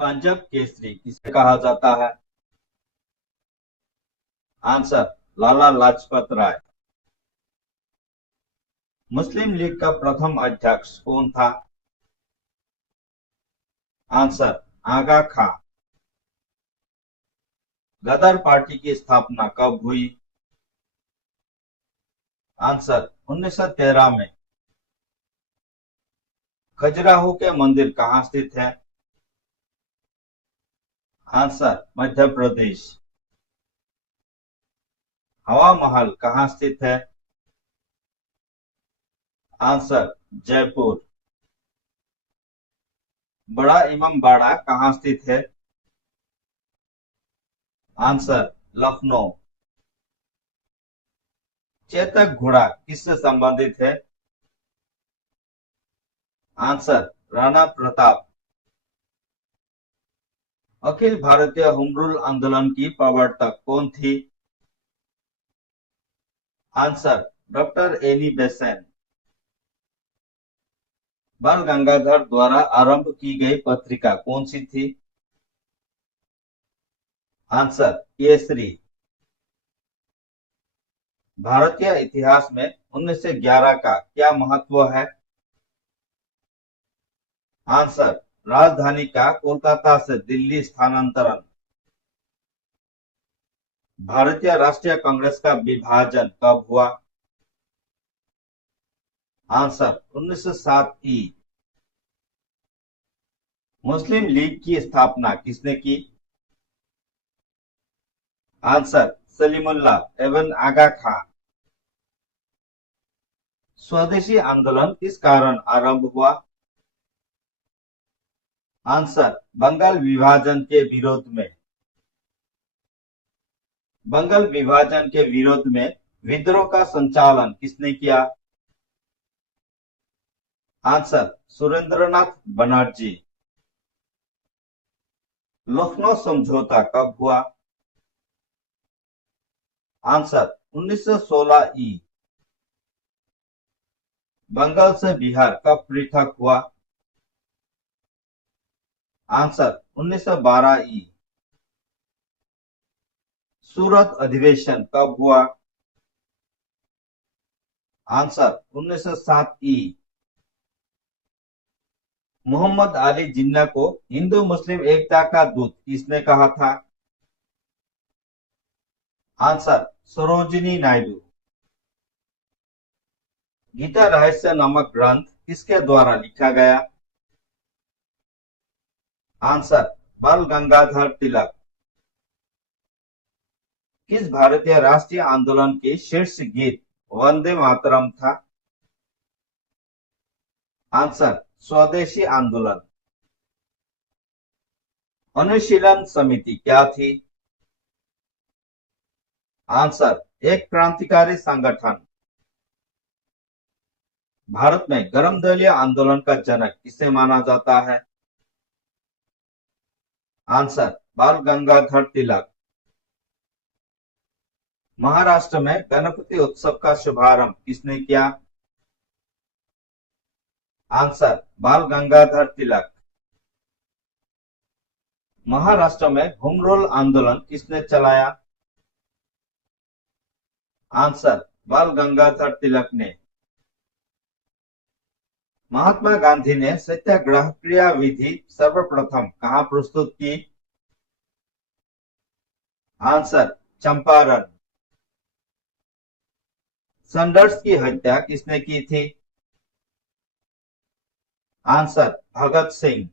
पंजाब केसरी किसे कहा जाता है? आंसर लाला लाजपत राय। मुस्लिम लीग का प्रथम अध्यक्ष कौन था? आंसर आगा खां। गदर पार्टी की स्थापना कब हुई? आंसर 1913 में। खजुराहो के मंदिर कहाँ स्थित है? आंसर मध्य प्रदेश। हवा महल कहाँ स्थित है? आंसर जयपुर। बड़ा इमाम बाड़ा कहाँ स्थित है? आंसर लखनऊ। चेतक घोड़ा किससे संबंधित है? Answer Rana Pratap. Akhil Bharatiya home rule आंदोलन की प्रवर्तक कौन थी? Answer doctor Annie Besant. बाल गंगाधर द्वारा आरंभ की गई पत्रिका कौन सी थी? आंसर केसरी। भारतीय इतिहास में 1911 का क्या महत्व है? आंसर राजधानी का कोलकाता से दिल्ली स्थानांतरण। भारतीय राष्ट्रीय कांग्रेस का विभाजन कब हुआ? आंसर 1907 ई। मुस्लिम लीग की स्थापना किसने की? आंसर सलीमुल्लाह एवं आगा खां। स्वदेशी आंदोलन किस कारण आरंभ हुआ? आंसर बंगाल विभाजन के विरोध में। बंगाल विभाजन के विरोध में विद्रोह का संचालन किसने किया? आंसर सुरेंद्रनाथ बनर्जी। लखनऊ समझौता कब हुआ? आंसर 1916 ई। बंगाल से बिहार कब पृथक हुआ? आंसर 1912 ई। सूरत अधिवेशन कब हुआ? आंसर 1907 ई। मोहम्मद अली जिन्ना को हिंदू मुस्लिम एकता का दूत किसने कहा था? आंसर सरोजिनी नायडू। गीता रहस्य नामक ग्रंथ किसके द्वारा लिखा गया? आंसर बाल गंगाधर तिलक। किस भारतीय राष्ट्रीय आंदोलन के शीर्ष गीत वंदे मातरम था? आंसर स्वदेशी आंदोलन। अनुशीलन समिति क्या थी? आंसर एक क्रांतिकारी संगठन। भारत में गर्म दलीय आंदोलन का जनक किसे माना जाता है? आंसर बाल गंगाधर तिलक। महाराष्ट्र में गणपति उत्सव का शुभारंभ किसने किया? आंसर बाल गंगाधर तिलक। महाराष्ट्र में होम रूल आंदोलन किसने चलाया? आंसर बाल गंगाधर तिलक ने। महात्मा गांधी ने सत्याग्रह क्रिया विधि सर्वप्रथम कहां प्रस्तुत की? आंसर चंपारण। सैंडर्स की हत्या किसने की थी? आंसर भगत सिंह।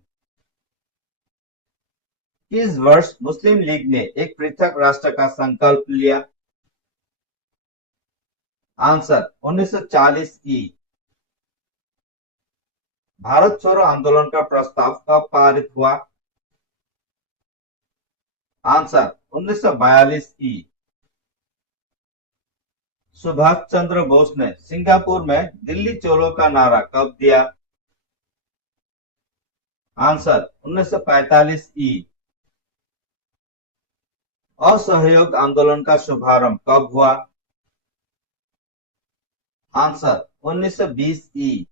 किस वर्ष मुस्लिम लीग ने एक पृथक राष्ट्र का संकल्प लिया? आंसर 1940 ई। भारत छोड़ो आंदोलन का प्रस्ताव कब पारित हुआ? आंसर 1942 ई। सुभाष चंद्र बोस ने सिंगापुर में दिल्ली चलो का नारा कब दिया? आंसर 1945 ई। असहयोग आंदोलन का शुभारंभ कब हुआ? आंसर 1920 ई।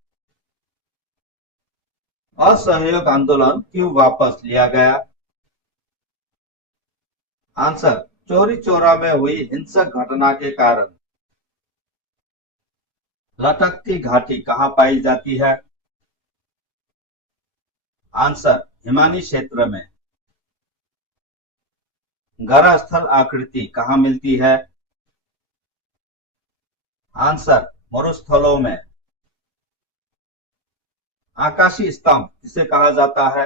असहयोग आंदोलन क्यों वापस लिया गया? आंसर, चौरी चौरा में हुई हिंसक घटना के कारण। लटकती घाटी कहाँ पाई जाती है? आंसर, हिमानी क्षेत्र में। गरा स्थल आकृति कहाँ मिलती है? आंसर, मरुस्थलों में। आकाशीय स्तंभ किसे कहा जाता है?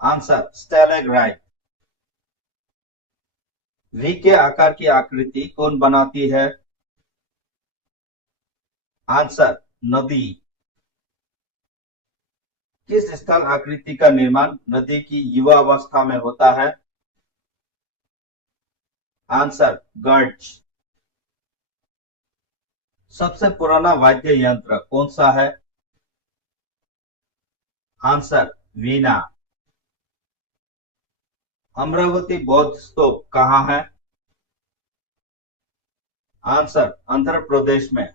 आंसर, स्टेलेग्राइट। वी के आकार की आकृति कौन बनाती है? आंसर, नदी। किस स्थल आकृति का निर्माण नदी की युवावस्था में होता है? आंसर, गर्च। सबसे पुराना वाद्य यंत्र कौन सा है? आंसर, वीणा। अमरावती बौद्ध स्तूप कहाँ है? आंसर, आंध्र प्रदेश में।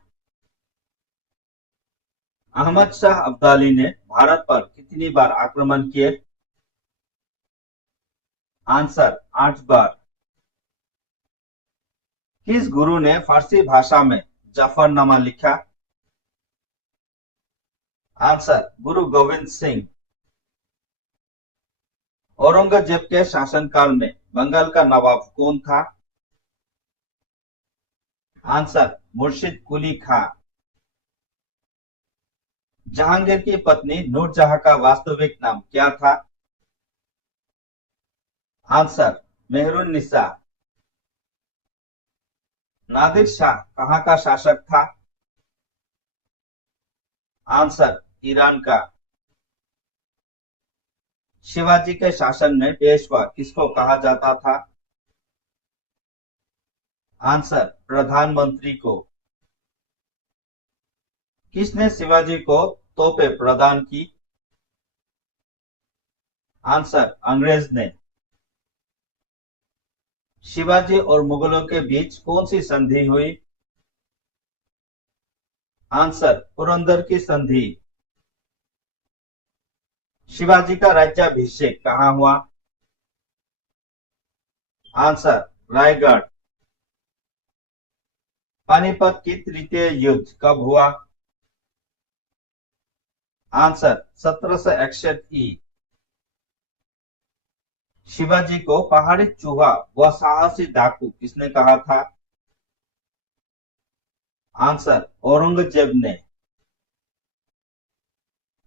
अहमद शाह अब्दाली ने भारत पर कितनी बार आक्रमण किए? आंसर, 8 बार। किस गुरु ने फारसी भाषा में जफरनामा लिखा? आंसर, गुरु गोविंद सिंह। औरंगजेब के शासनकाल में बंगाल का नवाब कौन था? आंसर, मुर्शिद कुली खां। जहांगीर की पत्नी नूरजहां का वास्तविक नाम क्या था? आंसर, मेहरुन्निसा। नादिर शाह कहां का शासक था? आंसर, ईरान का। शिवाजी के शासन में पेशवा किसको कहा जाता था? आंसर, प्रधानमंत्री को। किसने शिवाजी को तोपें प्रदान की? आंसर, अंग्रेज ने। शिवाजी और मुगलों के बीच कौन सी संधि हुई? आंसर, पुरंदर की संधि। शिवाजी का राज्याभिषेक कहाँ हुआ? आंसर, रायगढ़। पानीपत की तृतीय युद्ध कब हुआ? आंसर, 1761 ई। शिवाजी को पहाड़ी चूहा व साहसी डाकू किसने कहा था? आंसर, औरंगजेब ने।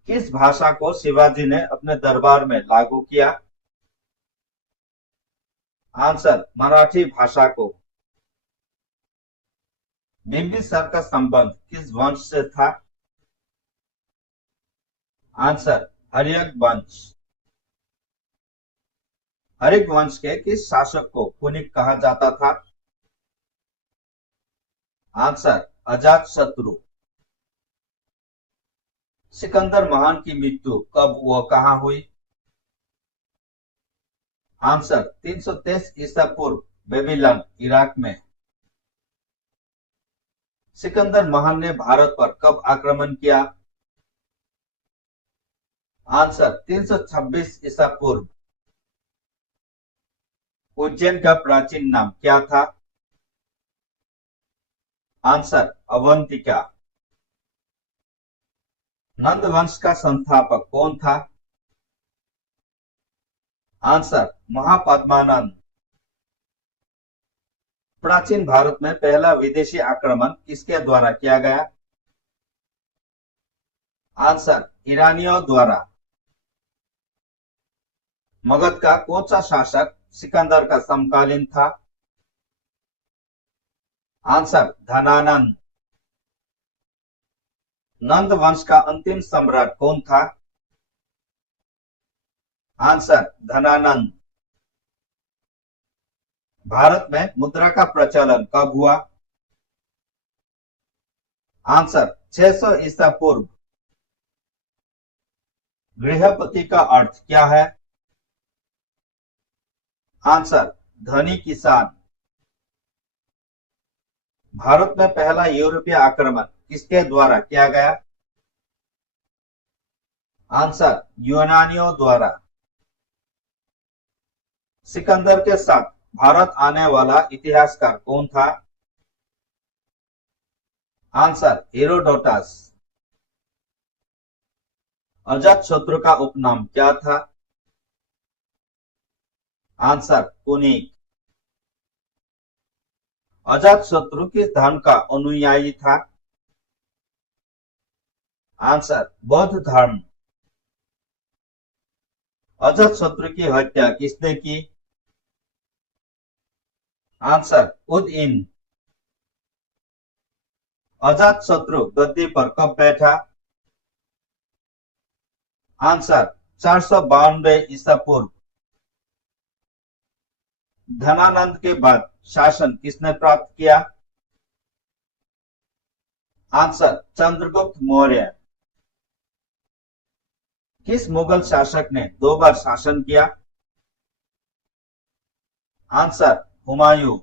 किस भाषा को शिवाजी ने अपने दरबार में लागू किया? आंसर, मराठी भाषा को। बिंबिसार का संबंध किस वंश से था? आंसर, हर्यक वंश। हर्यक वंश के किस शासक को पुनिक कहा जाता था? आंसर, अजातशत्रु। सिकंदर महान की मृत्यु कब व कहां हुई? आंसर, 323 ईसा पूर्व, बेबीलोन, इराक में। सिकंदर महान ने भारत पर कब आक्रमण किया? आंसर, 326 ईसा पूर्व। उज्जैन का प्राचीन नाम क्या था? आंसर, अवंतिका। नंद वंश का संस्थापक कौन था? आंसर, महापद्मानंद। प्राचीन भारत में पहला विदेशी आक्रमण किसके द्वारा किया गया? आंसर, ईरानियों द्वारा। मगध का कौन सा शासक सिकंदर का समकालीन था? आंसर, धनानंद। नंद वंश का अंतिम सम्राट कौन था? आंसर, धनानंद। भारत में मुद्रा का प्रचलन कब हुआ? आंसर, 600 ईसा पूर्व। गृहपति का अर्थ क्या है? आंसर, धनी किसान। भारत में पहला यूरोपीय आक्रमण किसके द्वारा किया गया? आंसर यूनानियों द्वारा। सिकंदर के साथ भारत आने वाला इतिहासकार कौन था? Answer Herodotus. अजातशत्रु का उपनाम क्या था? आंसर कुनिक। अजातशत्रु किस धर्म का अनुयायी था? आंसर बौद्ध धर्म। अजातशत्रु की हत्या किसने की? आंसर उदयिन। अजातशत्रु गद्दी पर कब बैठा? आंसर 492 ईसा पूर्व। धनानंद के बाद शासन किसने प्राप्त किया? आंसर चंद्रगुप्त मौर्य। किस मुगल शासक ने 2 बार शासन किया? आंसर हुमायूं।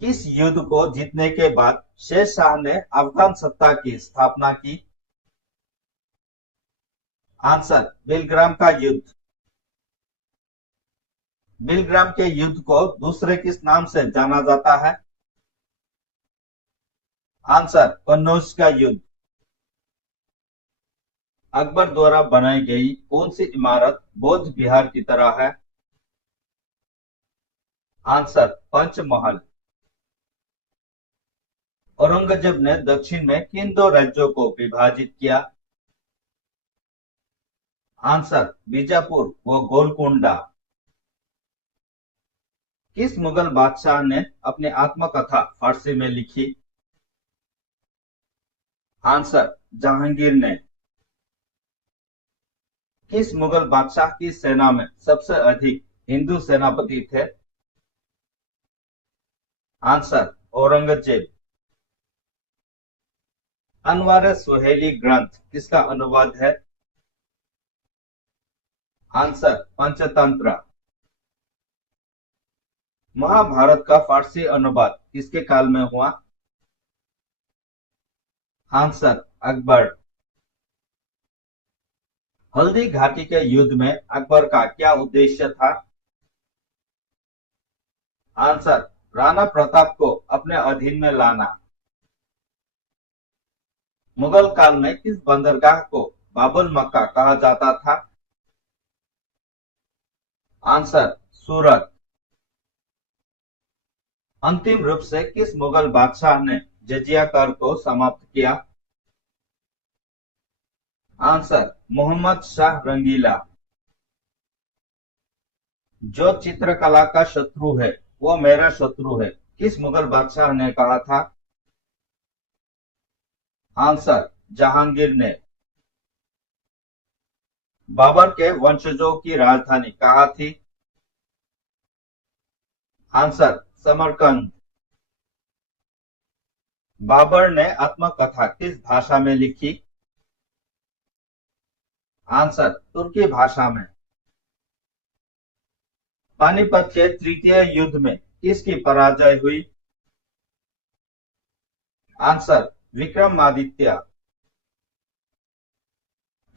किस युद्ध को जीतने के बाद शेर शाह ने अफगान सत्ता की स्थापना की? आंसर बिलग्राम का युद्ध। बिलग्राम के युद्ध को दूसरे किस नाम से जाना जाता है? आंसर कन्नौज का युद्ध। अकबर द्वारा बनाई गई कौन सी इमारत बौद्ध विहार की तरह है? आंसर पंचमहल। औरंगजेब ने दक्षिण में किन 2 राज्यों को विभाजित किया? आंसर बीजापुर व गोलकुंडा। किस मुगल बादशाह ने अपनी आत्मकथा फारसी में लिखी? आंसर जहांगीर ने। किस मुगल बादशाह की सेना में सबसे अधिक हिंदू सेनापति थे? आंसर औरंगजेब। अनवार सुहेली ग्रंथ किसका अनुवाद है? आंसर पंचतंत्र। महाभारत का फारसी अनुवाद किसके काल में हुआ? आंसर अकबर। हल्दी घाटी के युद्ध में अकबर का क्या उद्देश्य था? आंसर राणा प्रताप को अपने अधीन में लाना। मुगल काल में किस बंदरगाह को बाबुल मक्का कहा जाता था? आंसर सूरत। अंतिम रूप से किस मुगल बादशाह ने जजिया कर को समाप्त किया? आंसर मोहम्मद शाह रंगीला। जो चित्रकला का शत्रु है वो मेरा शत्रु है, किस मुगल बादशाह ने कहा था? आंसर जहांगीर ने। बाबर के वंशजों की राजधानी कहाँ थी? आंसर समरकंद। बाबर ने आत्मकथा किस भाषा में लिखी? आंसर तुर्की भाषा में। पानीपत के तृतीय युद्ध में किसकी पराजय हुई? आंसर विक्रमादित्य।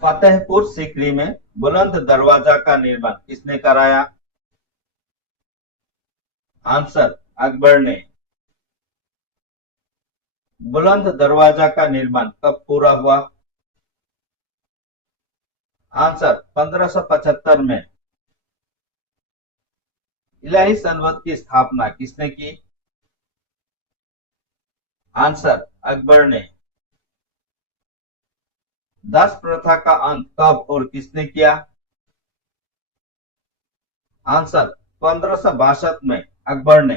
फतेहपुर सीकरी में बुलंद दरवाजा का निर्माण किसने कराया? आंसर अकबर ने। बुलंद दरवाजा का निर्माण कब पूरा हुआ? आंसर 1575 में। इलाही संवत की स्थापना किसने की? आंसर अकबर ने। दास प्रथा का अंत कब और किसने किया? आंसर 1562 में अकबर ने।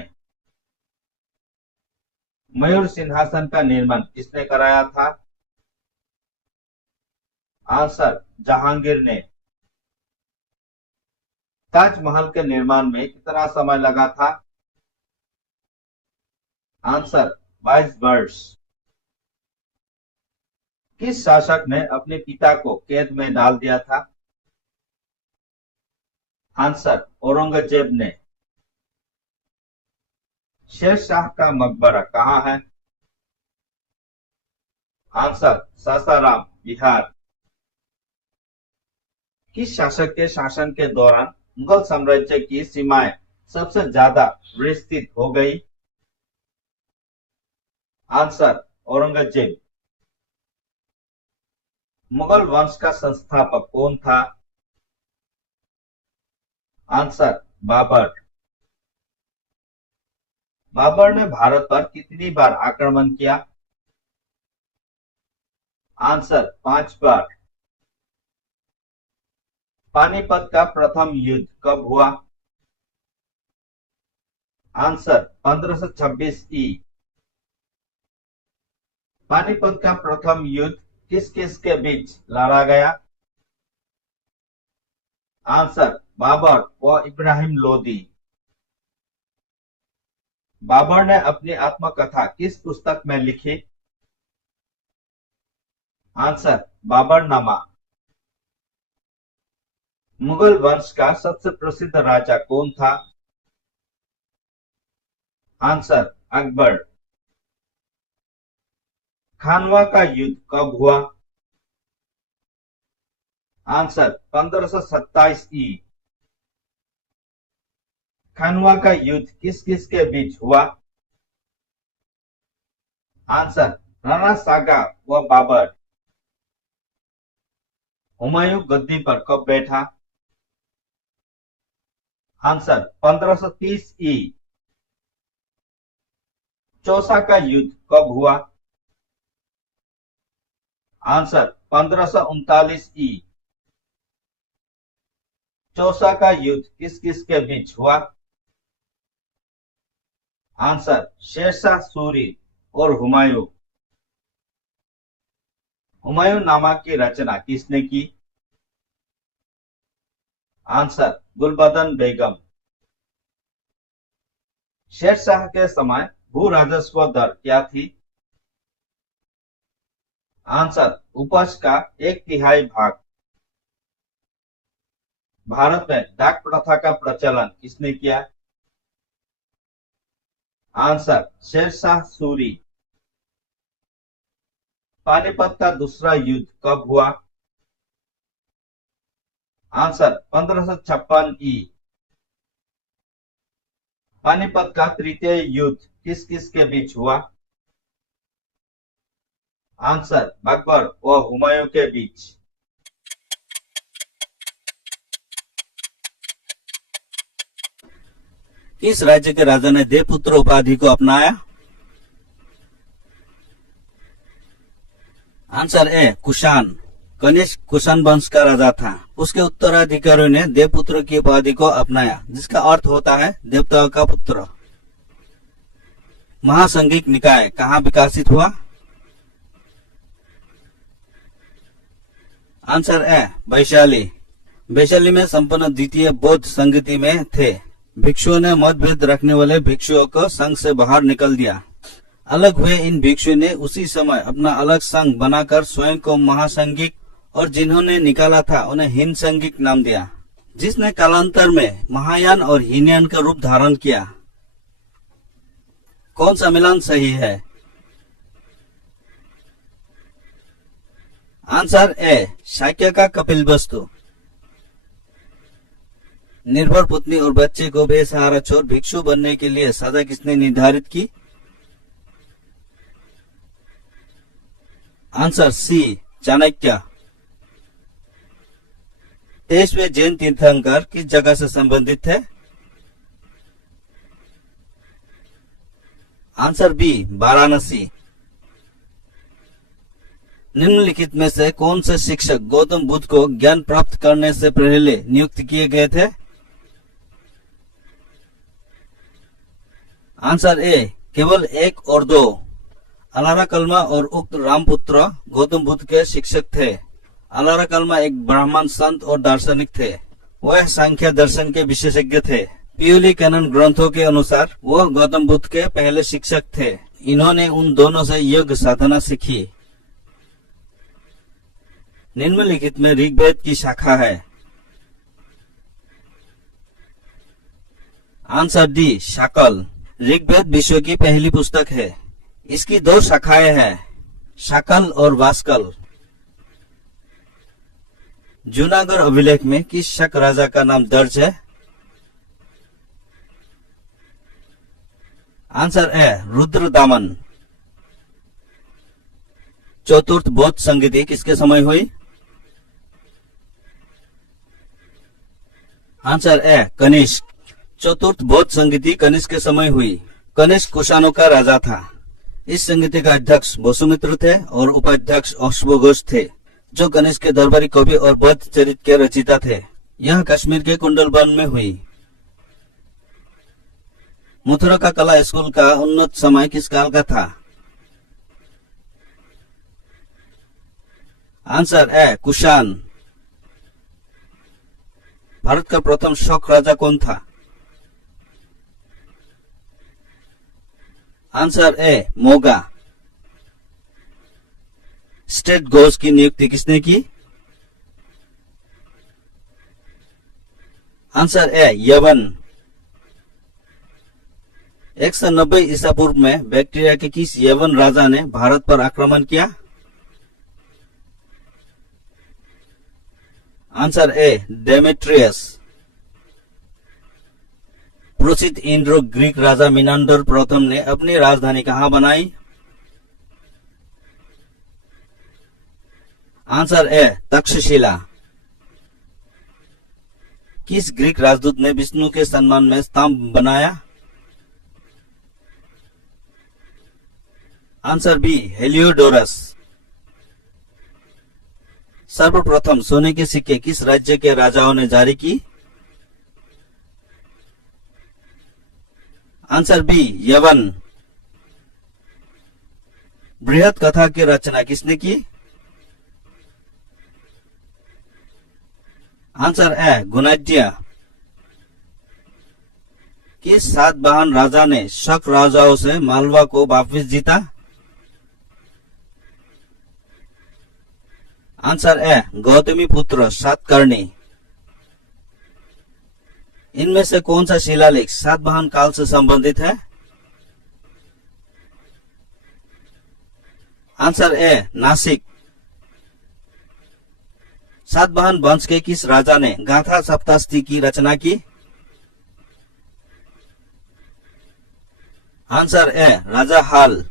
मयूर सिंहासन का निर्माण किसने कराया था? आंसर जहांगीर ने। ताजमहल के निर्माण में कितना समय लगा था? आंसर 22 वर्ष। किस शासक ने अपने पिता को कैद में डाल दिया था? आंसर औरंगजेब ने। शेर शाह का मकबरा कहाँ है? आंसर सासाराम बिहार। किस शासक के शासन के दौरान मुगल साम्राज्य की सीमाएं सबसे ज्यादा विस्तृत हो गई? आंसर औरंगजेब। मुगल वंश का संस्थापक कौन था? आंसर बाबर। बाबर ने भारत पर कितनी बार आक्रमण किया? आंसर 5 बार। पानीपत का प्रथम युद्ध कब हुआ? आंसर 1526 ई। पानीपत का प्रथम युद्ध किस किस के बीच लड़ा गया? आंसर बाबर व इब्राहिम लोदी। बाबर ने अपनी आत्मकथा किस पुस्तक में लिखी? आंसर बाबरनामा। मुगल वंश का सबसे प्रसिद्ध राजा कौन था? आंसर अकबर। खानवा का युद्ध कब हुआ? आंसर 1527 ई। खानवा का युद्ध किस किस के बीच हुआ? आंसर राणा सागा व बाबर। हुमायूं गद्दी पर कब बैठा? आंसर 1530 ई। चौसा का युद्ध कब हुआ? आंसर 1539 ई। चौसा का युद्ध किस किस के बीच हुआ? आंसर शेरशाह सूरी और हुमायूं। हुमायूंनामा की रचना किसने की? आंसर गुलबदन बेगम। शेरशाह के समय भू राजस्व दर क्या थी? आंसर उपज का 1/3 भाग। भारत में डाक प्रथा का प्रचलन किसने किया? आंसर शेरशाह सूरी। पानीपत का दूसरा युद्ध कब हुआ? आंसर 1556 ई। पानीपत का तृतीय युद्ध किस किस के बीच हुआ? आंसर बकबर व हुमायूं के बीच। किस राज्य के राजा ने देवपुत्र उपाधि को अपनाया? Answer A Kushan. कनिष्क कुषाण वंश का राजा था। उसके उत्तराधिकारियों ने देवपुत्र की उपाधि को अपनाया, जिसका अर्थ होता है देवता का पुत्र। महासंघिक निकाय कहाँ विकसित हुआ? आंसर ए वैशाली। वैशाली में संपन्न द्वितीय बौद्ध संगति में थे। भिक्षुओं ने मतभेद रखने वाले भिक्षुओं को संघ से बाहर निकल दिया। अलग हुए इन भिक्षुओं ने उसी समय अपना अलग संघ बनाकर स्वयं को महासंघिक और जिन्होंने निकाला था उन्हें हिन संघिक नाम दिया, जिसने कालांतर में महायान और हीनयान का रूप धारण किया। कौन सा मिलान सही है? आंसर ए शाक्य का कपिलवस्तु। निर्भर पत्नी और बच्चे को बेसहारा छोड़ भिक्षु बनने के लिए सजा किसने निर्धारित की? Answer C Chanakya. 23वें जैन तीर्थंकर किस जगह से संबंधित थे? Answer B Varanasi. निम्नलिखित में से कौन से शिक्षक गौतम बुद्ध को ज्ञान प्राप्त करने से पहले नियुक्त किए गए थे? आंसर ए केवल 1 और 2। अलारा कल्मा और उक्त रामपुत्र गौतम बुद्ध के शिक्षक थे। अलारा कल्मा एक ब्राह्मण संत और दार्शनिक थे। वह सांख्य दर्शन के विशेषज्ञ थे। प्यूली कैनन ग्रंथों के अनुसार वह गौतम बुद्ध के पहले शिक्षक थे। इन्होंने उन दोनों से योग साधना सीखी। निम्नलिखित में ऋग्वेद की शाखा है। Answer D Shakala. ऋग्वेद विश्व की पहली पुस्तक है। इसकी 2 शाखाएं हैं, शाकल और वास्कल। जूनागढ़ अभिलेख में किस शक राजा का नाम दर्ज है? Answer A Rudradaman. चतुर्थ बौद्ध संगति किसके समय हुई? Answer A Kanishka. चतुर्थ बौद्ध संगति कनिष्क के समय हुई। कनिष्क कुषाणों का राजा था। इस संगति का अध्यक्ष वसुमित्र थे और उपाध्यक्ष अश्वघोष थे, जो कनिष्क के दरबारी कवि और बौद्ध चरित्र के रचयिता थे। यह कश्मीर के कुंडलवन में हुई। मथुरा का कला स्कूल का उन्नत समय किस काल का था? Answer A Kushan. भारत का प्रथम शक राजा कौन था? आंसर ए मोगा। स्टेट घोष की नियुक्ति किसने की? आंसर ए यवन। 190 ईसा पूर्व में बैक्टीरिया के किस यवन राजा ने भारत पर आक्रमण किया? आंसर ए डेमेट्रियस। प्रसिद्ध इंड्रो ग्रीक राजा मिनांडर प्रथम ने अपनी राजधानी कहां बनाई? Answer A Takshashila. किस ग्रीक राजदूत ने विष्णु के सम्मान में स्तंभ बनाया? Answer B Heliodorus. सर्वप्रथम सोने के सिक्के किस राज्य के राजाओं ने जारी की? आंसर बी यवन। बृहद कथा की रचना किसने की? Answer A Gunadhya. किस सातवाहन राजा ने शक राजाओं से मालवा को वापस जीता? आंसर ए गौतमी पुत्र सातकर्णी। इनमें से कौन सा शिलालेख सातवाहन काल से संबंधित है? आंसर ए नासिक। सातवाहन वंश के किस राजा ने गाथा सप्तशती की रचना की? Answer A Raja Hal.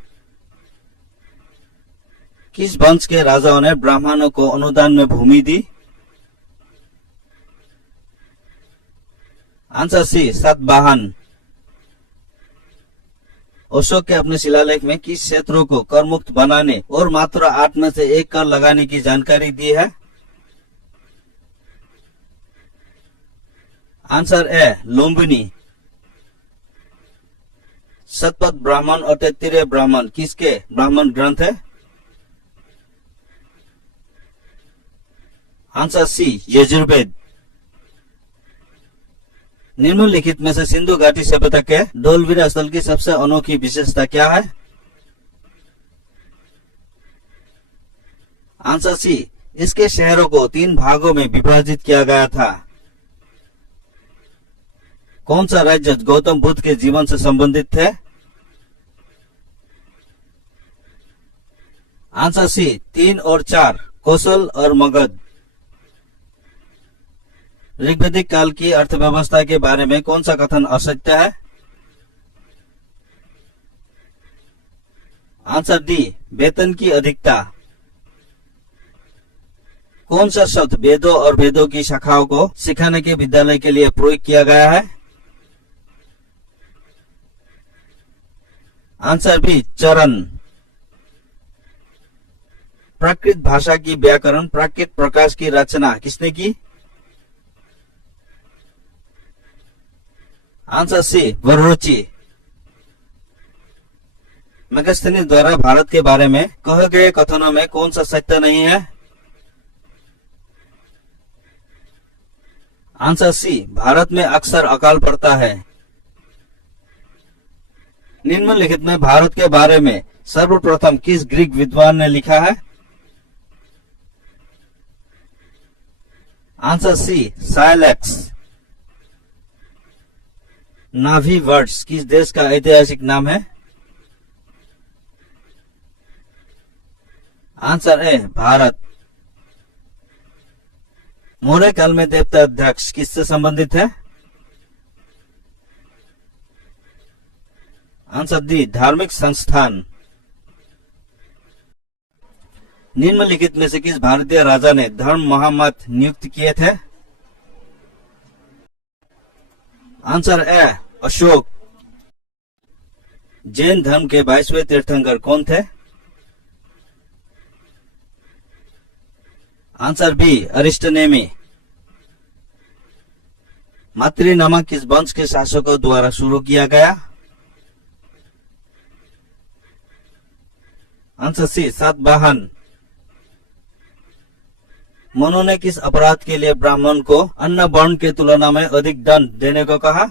किस वंश के राजाओं ने ब्राह्मणों को अनुदान में भूमि दी? Answer C Satavahana. अशोक के अपने शिलालेख में किस क्षेत्रों को कर मुक्त बनाने और मात्र 8 में से 1 कर लगाने की जानकारी दी है? आंसर ए लुम्बिनी। शतपथ ब्राह्मण और तैत्तिरीय ब्राह्मण किसके ब्राह्मण ग्रंथ है? Answer C Yajurveda. निम्नलिखित में से सिंधु घाटी सभ्यता के धौलवीरा स्थल की सबसे अनोखी विशेषता क्या है? आंसर सी इसके शहरों को 3 भागों में विभाजित किया गया था। कौन सा राज्य गौतम बुद्ध के जीवन से संबंधित थे? आंसर सी 3 और 4 कौशल और मगध। ऋग्वैदिक काल की अर्थव्यवस्था के बारे में कौन सा कथन असत्य है? आंसर डी वेतन की अधिकता। कौन सा शब्द वेदों और वेदों की शाखाओं को सिखाने के विद्यालय के लिए प्रयोग किया गया है? आंसर बी चरण। प्राकृत भाषा की व्याकरण प्राकृत प्रकाश की रचना किसने की? आंसर सी वरुचि। मेगास्थनीज द्वारा भारत के बारे में कहे गए कथनों में कौन सा सत्य नहीं है? आंसर सी भारत में अक्सर अकाल पड़ता है। निम्नलिखित में भारत के बारे में सर्वप्रथम किस ग्रीक विद्वान ने लिखा है? आंसर सी साइलैक्स। नाभी वर्ड्स किस देश का ऐतिहासिक नाम है? आंसर ए भारत। मौर्य काल में देवता अध्यक्ष किससे संबंधित है? आंसर डी, धार्मिक संस्थान। निम्नलिखित में से किस भारतीय राजा ने धर्म महामत नियुक्त किए थे? Answer A, Ashok. जैन धर्म के 22वें तीर्थंकर कौन थे? Answer B, Aristanemi. मातृ नामक किस वंश के शासकों द्वारा शुरू किया गया? Answer C, Satavahana. मनु ने किस अपराध के लिए ब्राह्मण को अन्य वर्ण के तुलना में अधिक दंड देने को कहा?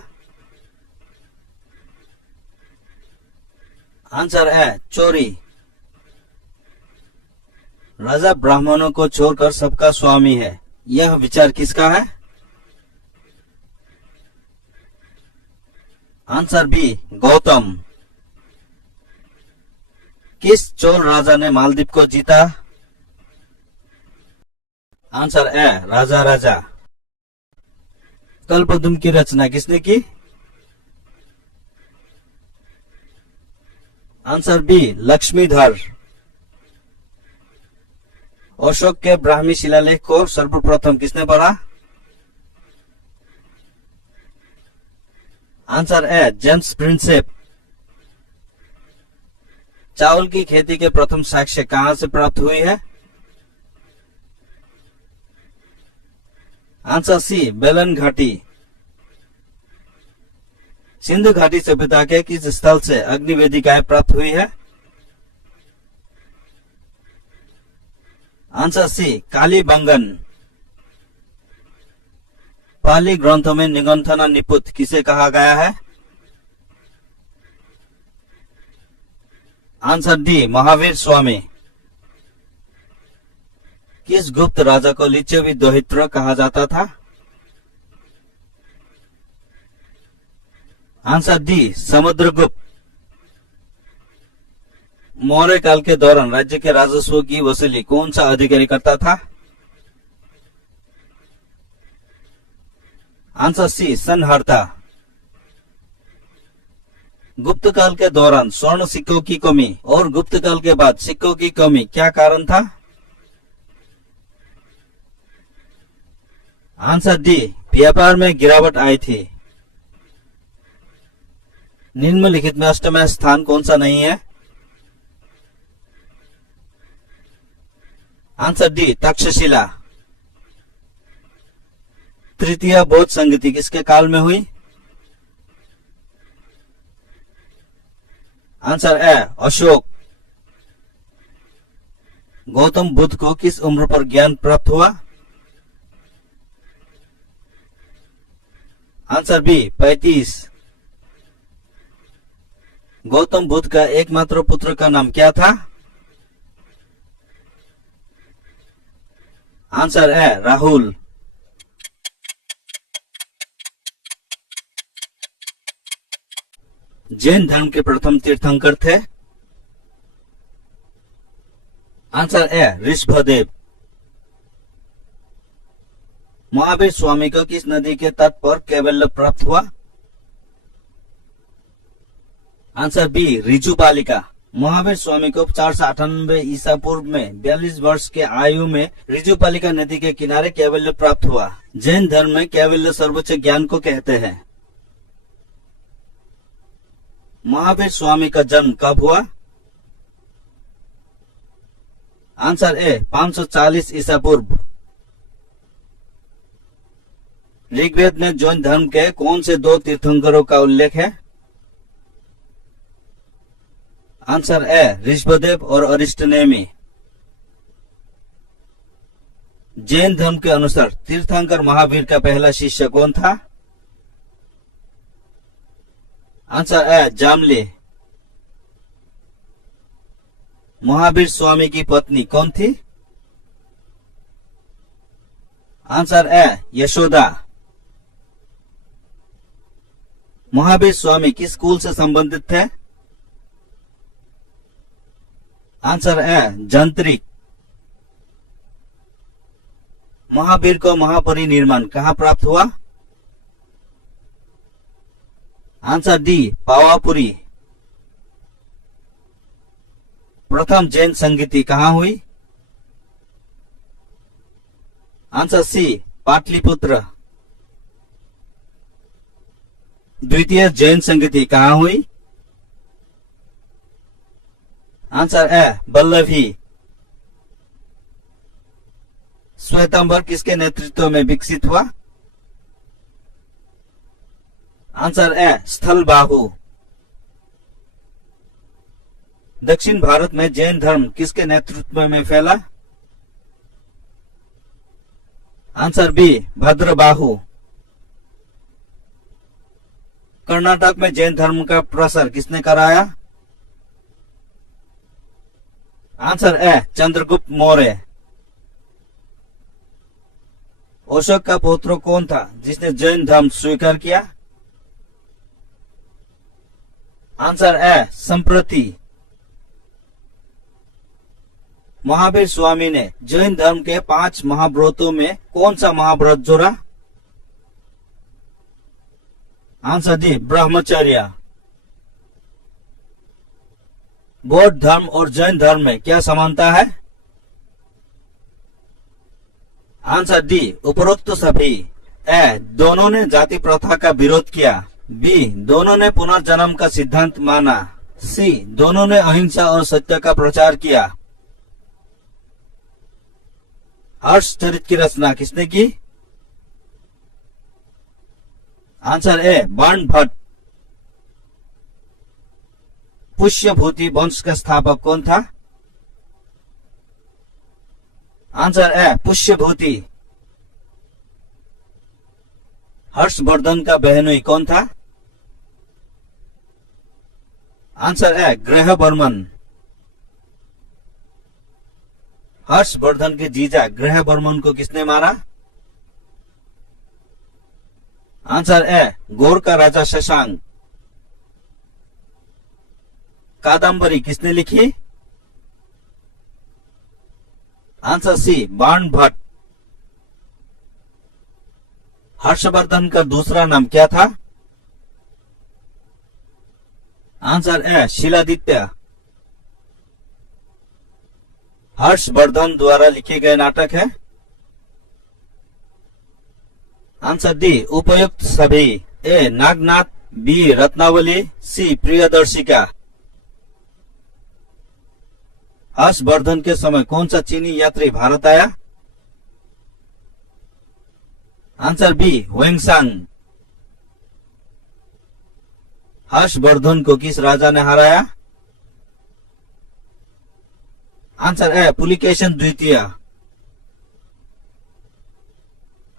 आंसर ए, चोरी। राजा ब्राह्मणों को छोड़कर सबका स्वामी है, यह विचार किसका है? Answer B, Gautam. किस चोल राजा ने मालदीव को जीता? आंसर ए, राजा राजा। कल्पद्रुम की रचना किसने की? Answer B, Lakshmidhar. अशोक के ब्राह्मी शिलालेख को सर्वप्रथम किसने पढ़ा? Answer A, James Prinsep. चावल की खेती के प्रथम साक्ष्य कहां से प्राप्त हुई है? आंसर सी, बेलन घाटी। सिंधु घाटी सभ्यता के किस स्थल से अग्निवेदिकाएं प्राप्त हुई है? आंसर सी, कालीबंगन। पाली ग्रंथों में निगंथना निपुत किसे कहा गया है? Answer D, Mahavir Swami. किस गुप्त राजा को लिच्छवी दोहित्र कहा जाता था? Answer D, Samudragupta. मौर्य काल के दौरान राज्य के राजस्व की वसूली कौन सा अधिकारी करता था? आंसर सी, संहर्ता। गुप्त काल के दौरान स्वर्ण सिक्कों की कमी और गुप्त काल के बाद सिक्कों की कमी क्या कारण था? आंसर डी, व्यापार में गिरावट आई थी। निम्नलिखित में अष्टम स्थान कौन सा नहीं है? Answer D, Takshashila. तृतीय बौद्ध संगति किसके काल में हुई? Answer A, Ashoka. गौतम बुद्ध को किस उम्र पर ज्ञान प्राप्त हुआ? Answer B, 35। गौतम बुद्ध का एकमात्र पुत्र का नाम क्या था? आंसर ए, राहुल। जैन धर्म के प्रथम तीर्थंकर थे? Answer A, Rishabhdev. महावीर स्वामी को किस नदी के तट पर कैवल्य प्राप्त हुआ? Answer B, Rijupalika. महावीर स्वामी को 498 ईसा पूर्व में 42 वर्ष के आयु में ऋजुपालिका नदी के किनारे कैवल्य प्राप्त हुआ। जैन धर्म में कैवल्य सर्वोच्च ज्ञान को कहते हैं। महावीर स्वामी का जन्म कब हुआ? आंसर ए, 540 ईसा पूर्व। ऋग्वेद में जैन धर्म के कौन से दो तीर्थंकरों का उल्लेख है? आंसर ए, ऋषभदेव और अरिस्टनेमी। जैन धर्म के अनुसार तीर्थंकर महावीर का पहला शिष्य कौन था? आंसर ए, जामली। महावीर स्वामी की पत्नी कौन थी? Answer A, Yashoda. महावीर स्वामी किस कुल से संबंधित थे? आंसर ए, जंत्रिक। महावीर को महापरिनिर्वाण कहाँ प्राप्त हुआ? Answer D, Pavapuri. प्रथम जैन संगीति कहाँ हुई? Answer C, Pataliputra. द्वितीय जैन संगीति कहाँ हुई? आंसर ए, वल्लभी। श्वेतांबर किसके नेतृत्व में विकसित हुआ? Answer A, Sthalabahu. दक्षिण भारत में जैन धर्म किसके नेतृत्व में फैला? Answer B, Bhadrabahu. कर्नाटक में जैन धर्म का प्रसार किसने कराया? Answer A, Chandragupta Maurya. अशोक का पुत्र कौन था जिसने जैन धर्म स्वीकार किया? आंसर ए, संप्रति। महावीर स्वामी ने जैन धर्म के 5 महाव्रतों में कौन सा महाव्रत जोड़ा? आंसर डी, ब्रह्मचर्य। बौद्ध धर्म और जैन धर्म में क्या समानता है? आंसर डी, उपरोक्त सभी। ए, दोनों ने जाति प्रथा का विरोध किया। बी, दोनों ने पुनर्जन्म का सिद्धांत माना। सी, दोनों ने अहिंसा और सत्य का प्रचार किया। हर्षचरित की रचना किसने की? आंसर ए, बाणभट्ट। पुष्यभूति वंश का स्थापक कौन था? आंसर ए, पुष्यभूति। हर्षवर्धन का बहनोई कौन था? आंसर ए, ग्रहवर्मन। हर्षवर्धन के जीजा ग्रहवर्मन को किसने मारा? आंसर ए, गौर का राजा शशांक। कादंबरी किसने लिखी? Answer C, Banabhatta. हर्षवर्धन का दूसरा नाम क्या था? आंसर ए, शिलादित्य। हर्षवर्धन द्वारा लिखे गए नाटक है? आंसर डी, उपयुक्त सभी। ए, नागनाथ। बी, रत्नावली। सी, प्रियदर्शिका। हर्षवर्धन के समय कौन सा चीनी यात्री भारत आया? Answer B, वेंगसांग। हर्षवर्धन को किस राजा ने हराया? आंसर ए, पुलिकेशन द्वितीय।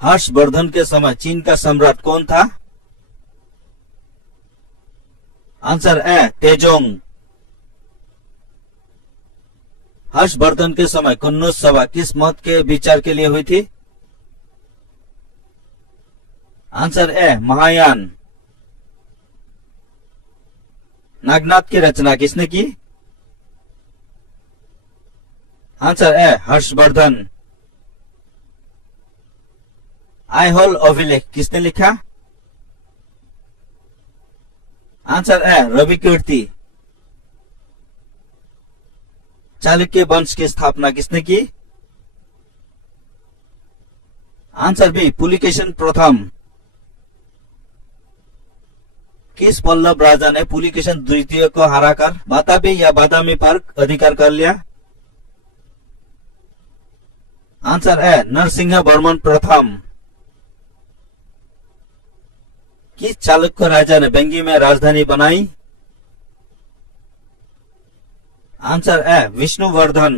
हर्षवर्धन के समय चीन का सम्राट कौन था? आंसर ए, तेजोंग। हर्षवर्धन के समय कन्नौज सभा किस मत के विचार के लिए हुई थी? आंसर ए, महायान। नागनाथ की रचना किसने की? आंसर ए, हर्षवर्धन। आइहोल अभिलेख किसने लिखा? Answer A, Ravikirti. चालुक्य वंश की स्थापना किसने की? आंसर बी, पुलिकेशन प्रथम। किस पल्लव राजा ने पुलिकेशन द्वितीय को हराकर बाताबी या बादामी पर अधिकार कर लिया? आंसर ए, नरसिंह वर्मन प्रथम। किस चालुक्य राजा ने बेंगी में राजधानी बनाई? Answer A, Vishnuvardhana.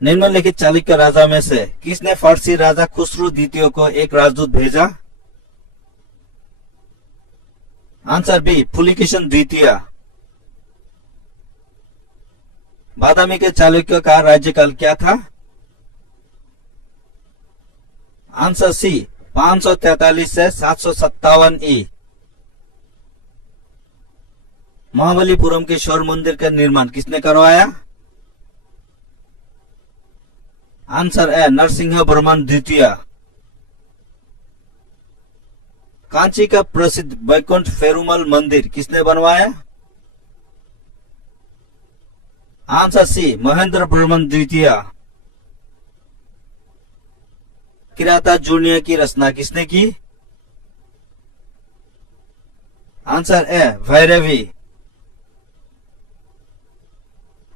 निम्नलिखित चालुक्य राजा में से किसने फारसी राजा खुसरो द्वितीय को एक राजदूत भेजा? आंसर बी, पुलिकेशन द्वितीय। बादामी के चालुक्य का राज्यकाल क्या था? आंसर सी, 543 से 757 ई। महाबलीपुरम के शौर मंदिर का निर्माण किसने करवाया? आंसर ए नरसिंह वर्मन द्वितीय। कांची का प्रसिद्ध वैकुंठ पेरुमल मंदिर किसने बनवाया? आंसर सी महेंद्र वर्मन द्वितीय। किराता जूनियर की रचना किसने की? Answer A Bhairavi.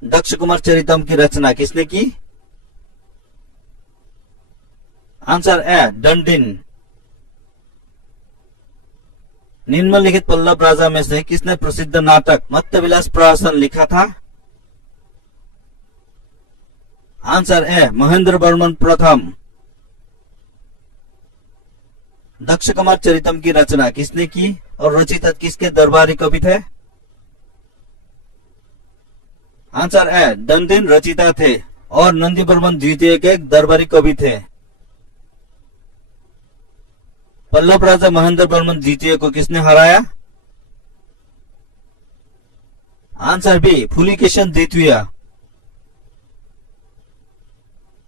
दक्ष कुमार चरितम की रचना किसने की? Answer A Dandin. निम्नलिखित पल्लव राजा में से किसने प्रसिद्ध नाटक मत्स्यविलास प्रहसन लिखा था? आंसर ए महेंद्र वर्मन प्रथम। दक्ष कुमार चरितम की रचना किसने की और रचिता किसके दरबारी कवि थे? आंसर ए डंडिन रचिता थे और नंदी वर्मन द्वितीय के दरबारी कवि थे। पल्लव राजा महेंद्र वर्मन द्वितीय को किसने हराया? आंसर बी पुलिकेशन द्वितीय।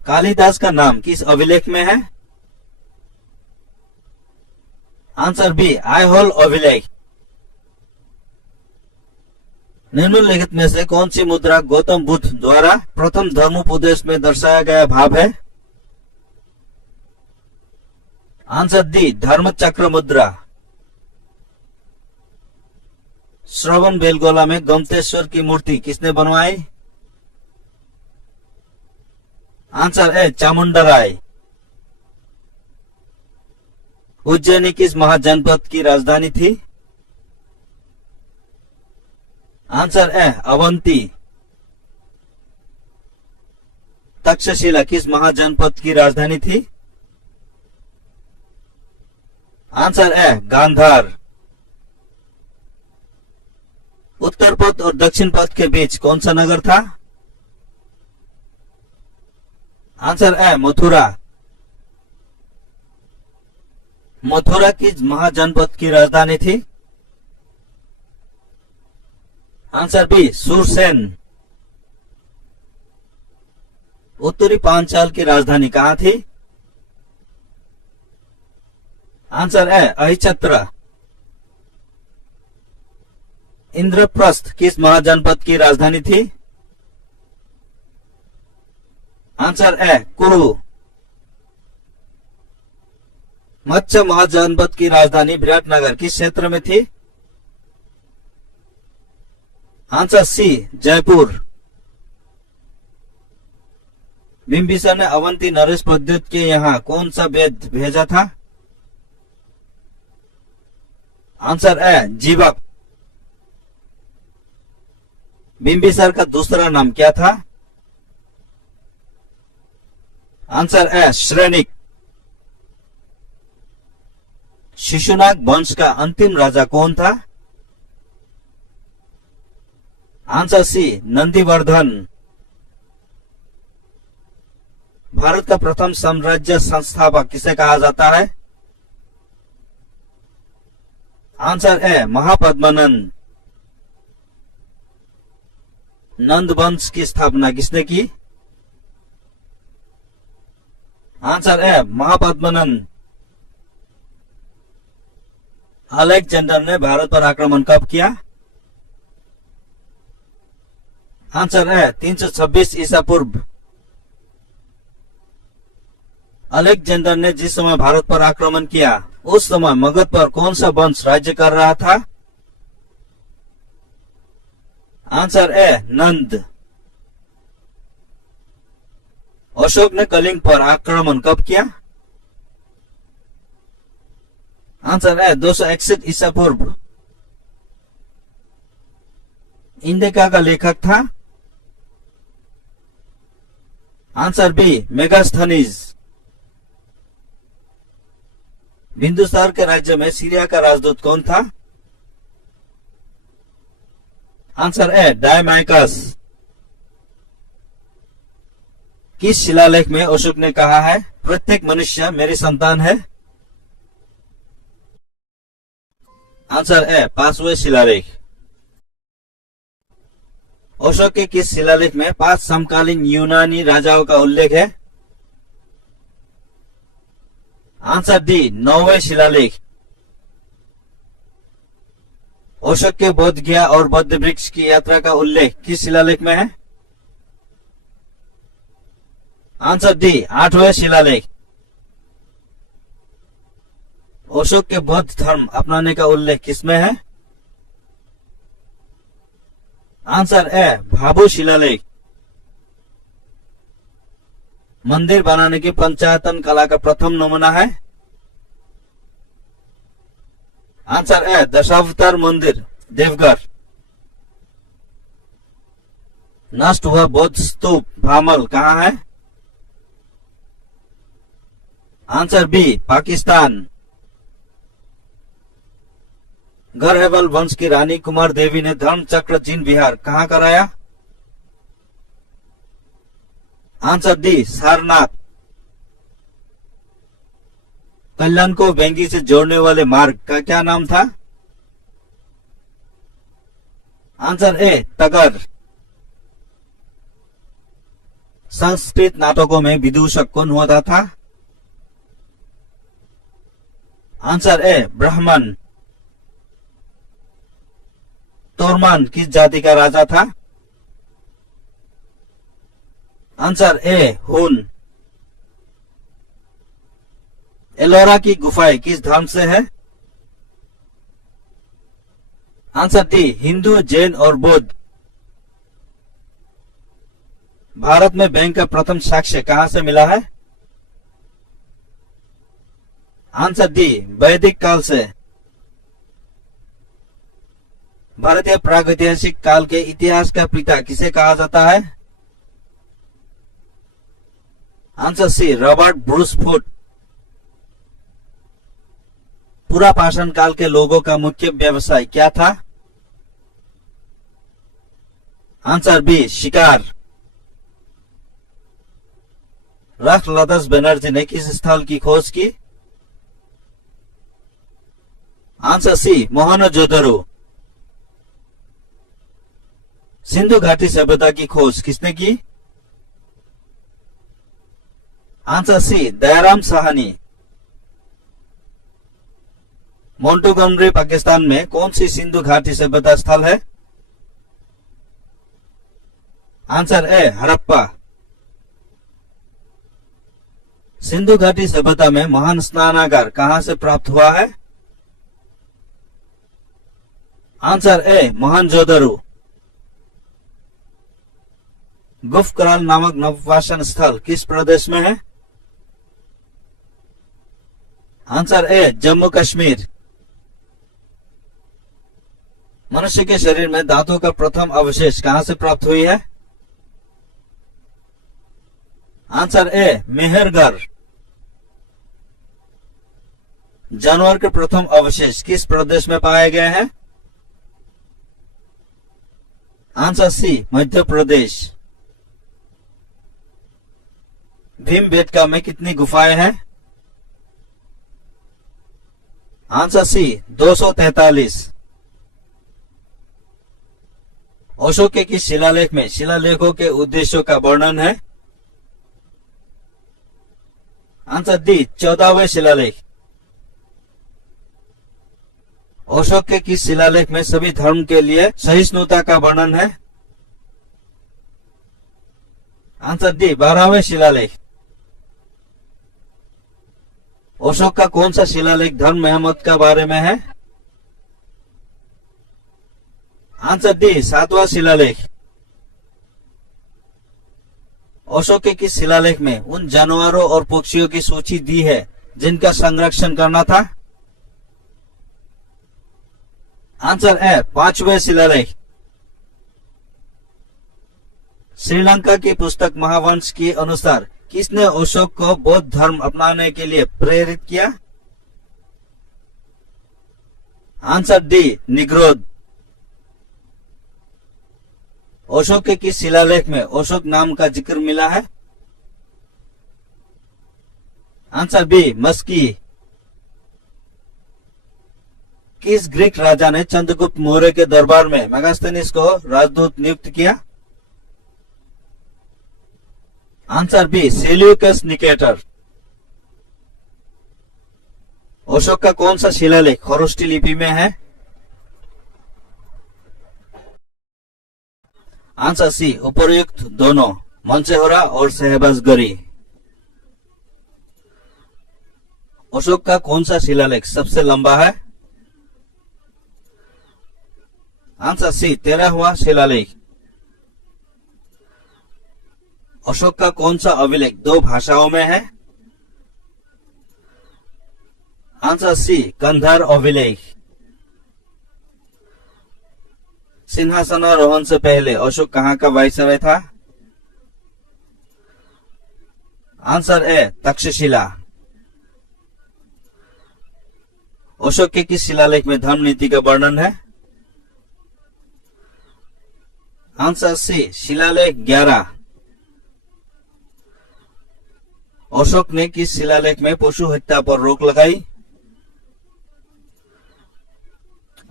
कालिदास का नाम किस अभिलेख में है? आंसर बी आईहोल अभिलेख। निम्नलिखित में से कौन सी मुद्रा गौतम बुद्ध द्वारा प्रथम धर्मोपदेश में दर्शाया गया भाव है? आंसर डी धर्म चक्र मुद्रा। श्रवण बेलगोला में गमतेश्वर की मूर्ति किसने बनवाई? आंसर ए चामुंडा राय। उज्जैनी किस महाजनपद की राजधानी थी? आंसर ए अवंती। तक्षशिला किस महाजनपद की राजधानी थी? आंसर ए गांधार। उत्तर पथ और दक्षिण पथ के बीच कौन सा नगर था? Answer A Mathura. मथुरा किस महाजनपद की राजधानी थी? Answer B Sursen. उत्तरी पांचाल की राजधानी कहाँ थी? आंसर ए अहिछत्र। इंद्रप्रस्थ किस महाजनपद की राजधानी थी? आंसर ए कुरु। मत्स्य महाजनपद की राजधानी विराटनगर किस क्षेत्र में थी? आंसर सी जयपुर। बिंबिसार ने अवंती नरेश प्रद्युत के यहाँ कौन सा वेद भेजा था? आंसर ए जीवक। बिंबिसार का दूसरा नाम क्या था? आंसर ए श्रेणिक। शिशुनाग वंश का अंतिम राजा कौन था? आंसर सी नंदीवर्धन। भारत का प्रथम साम्राज्य संस्थापक किसे कहा जाता है? आंसर ए महापद्मनंद। नंद वंश की स्थापना किसने की? आंसर ए महापद्मनंद। अलेक्जेंडर ने भारत पर आक्रमण कब किया? आंसर है 326 ईसा पूर्व। अलेक्जेंडर ने जिस समय भारत पर आक्रमण किया उस समय मगध पर कौन सा वंश राज्य कर रहा था? आंसर ए नंद। अशोक ने कलिंग पर आक्रमण कब किया? आंसर है 261 ईसा पूर्व। इंडिका का लेखक था? Answer B Megasthenes. बिंदुसार के राज्य में सीरिया का राजदूत कौन था? Answer A Daimachus. किस शिलालेख में अशोक ने कहा है प्रत्येक मनुष्य मेरी संतान है? आंसर ए 5वें शिलालेख। अशोक के किस शिलालेख में 5 समकालीन यूनानी राजाओं का उल्लेख है? आंसर डी 9वें शिलालेख। अशोक के बोध गया और बुद्ध वृक्ष की यात्रा का उल्लेख किस शिलालेख में है? आंसर डी 8वें शिलालेख। अशोक के बौद्ध धर्म अपनाने का उल्लेख किसमें है? आंसर ए भाभू शिलालेख। मंदिर बनाने की पंचायतन कला का प्रथम नमूना है? आंसर ए दशावतार मंदिर देवघर। नष्ट हुआ बौद्ध स्तूप भामल कहाँ है? Answer B Pakistan. गढ़वाल वंश की रानी कुमार देवी ने धर्म चक्र जीन विहार कहाँ कराया? Answer D Sarnath. कल्याण को वेंगी से जोड़ने वाले मार्ग का क्या नाम था? आंसर ए तगर। संस्कृत नाटकों में विदूषक कौन होता था? आंसर ए ब्राह्मण। तोरमान किस जाति का राजा था? आंसर ए हुन। एलोरा की गुफाएं किस धर्म से है? आंसर डी हिंदू, जैन और बौद्ध। भारत में बैंक का प्रथम साक्ष्य कहां से मिला है? आंसर डी वैदिक काल से। भारतीय प्रागैतिहासिक काल के इतिहास का पिता किसे कहा जाता है? Answer C Robert Bruce Foote. पूरा पाषाण काल के लोगों का मुख्य व्यवसाय क्या था? आंसर बी शिकार। राष्ट्र लदस बनर्जी ने किस स्थल की खोज की? आंसर सी मोहनजोदड़ो। सिंधु घाटी सभ्यता की खोज किसने की? Answer C Dayaram Sahni. Montgomery Pakistan में कौन सी सिंधु घाटी सभ्यता स्थल है? आंसर ए हड़प्पा। सिंधु घाटी सभ्यता में महान स्नानागार कहां से प्राप्त हुआ है? आंसर ए मोहनजोदड़ो। गुफकराल नामक नववासन स्थल किस प्रदेश में है? आंसर ए जम्मू कश्मीर। मनुष्य के शरीर में दांतों का प्रथम अवशेष कहां से प्राप्त हुई है? आंसर ए मेहरगढ़। जानवर के प्रथम अवशेष किस प्रदेश में पाए गए हैं? Answer C Madhya Pradesh. भीमबेटका में कितनी गुफाएं हैं? Answer C 243। अशोक के किस शिलालेख में शिलालेखों के उद्देश्यों का वर्णन है? आंसर डी 14वें शिलालेख। अशोक के किस शिलालेख में सभी धर्म के लिए सहिष्णुता का वर्णन है? आंसर डी 12वें शिलालेख। अशोक का कौन सा शिलालेख धर्म मेहमत का बारे में है? आंसर डी 7वां शिलालेख। अशोक के किस शिलालेख में उन जानवरों और पक्षियों की सूची दी है जिनका संरक्षण करना था? आंसर ए 5वें शिलालेख। श्रीलंका की पुस्तक महावंश के अनुसार किसने अशोक को बौद्ध धर्म अपनाने के लिए प्रेरित किया? Answer D Nigrodha. अशोक के किस शिलालेख में अशोक नाम का जिक्र मिला है? Answer B Maski. किस ग्रीक राजा ने चंद्रगुप्त मौर्य के दरबार में मेगास्थनीज को राजदूत नियुक्त किया? Answer B Seleucus Nicator. Ashoka का कौन सा शिलालेख खरोष्टी लिपि में है? आंसर सी, उपर्युक्त दोनों, मंसेहोरा और शहबाजगरी। अशोक का कौन सा शिलालेख सबसे लंबा है? आंसर सी, 13वां शिलालेख। अशोक का कौन सा अभिलेख 2 भाषाओं में है? आंसर सी, कंधार अभिलेख। सिंहासनारोहण से पहले अशोक कहां का वायसराय था? आंसर ए, तक्षशिला। अशोक के किस शिलालेख में धर्म नीति का वर्णन है? आंसर सी, शिलालेख 11। अशोक ने किस शिलालेख में पशु हत्या पर रोक लगाई?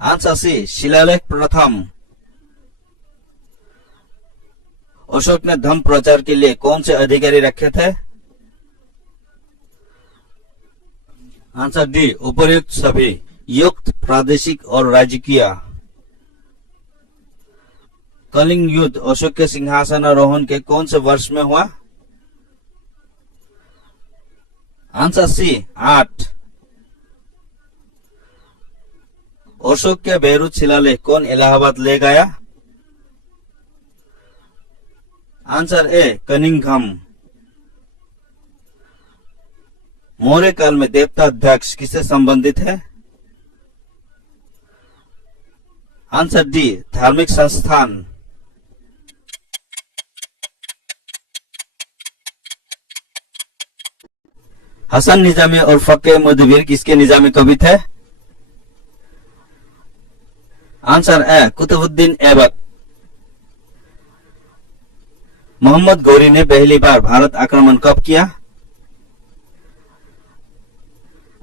आंसर सी, शिलालेख प्रथम। अशोक ने धर्म प्रचार के लिए कौन से अधिकारी रखे थे? आंसर डी, उपर्युक्त सभी, युक्त, प्रादेशिक और राजकीय। कलिंग युद्ध अशोक के सिंहासनारोहण के कौन से वर्ष में हुआ? आंसर सी, 8। अशोक के बेरूत शिलालेख कौन इलाहाबाद ले गया? Answer A, Cunningham. मौर्य काल में देवता अध्यक्ष किससे संबंधित है? आंसर डी, धार्मिक संस्थान। हसन निजामी और फक्के मुदबिर किसके निजामी कवि थे? Answer A, Qutbuddin Aibak. मोहम्मद गौरी ने पहली बार भारत आक्रमण कब किया?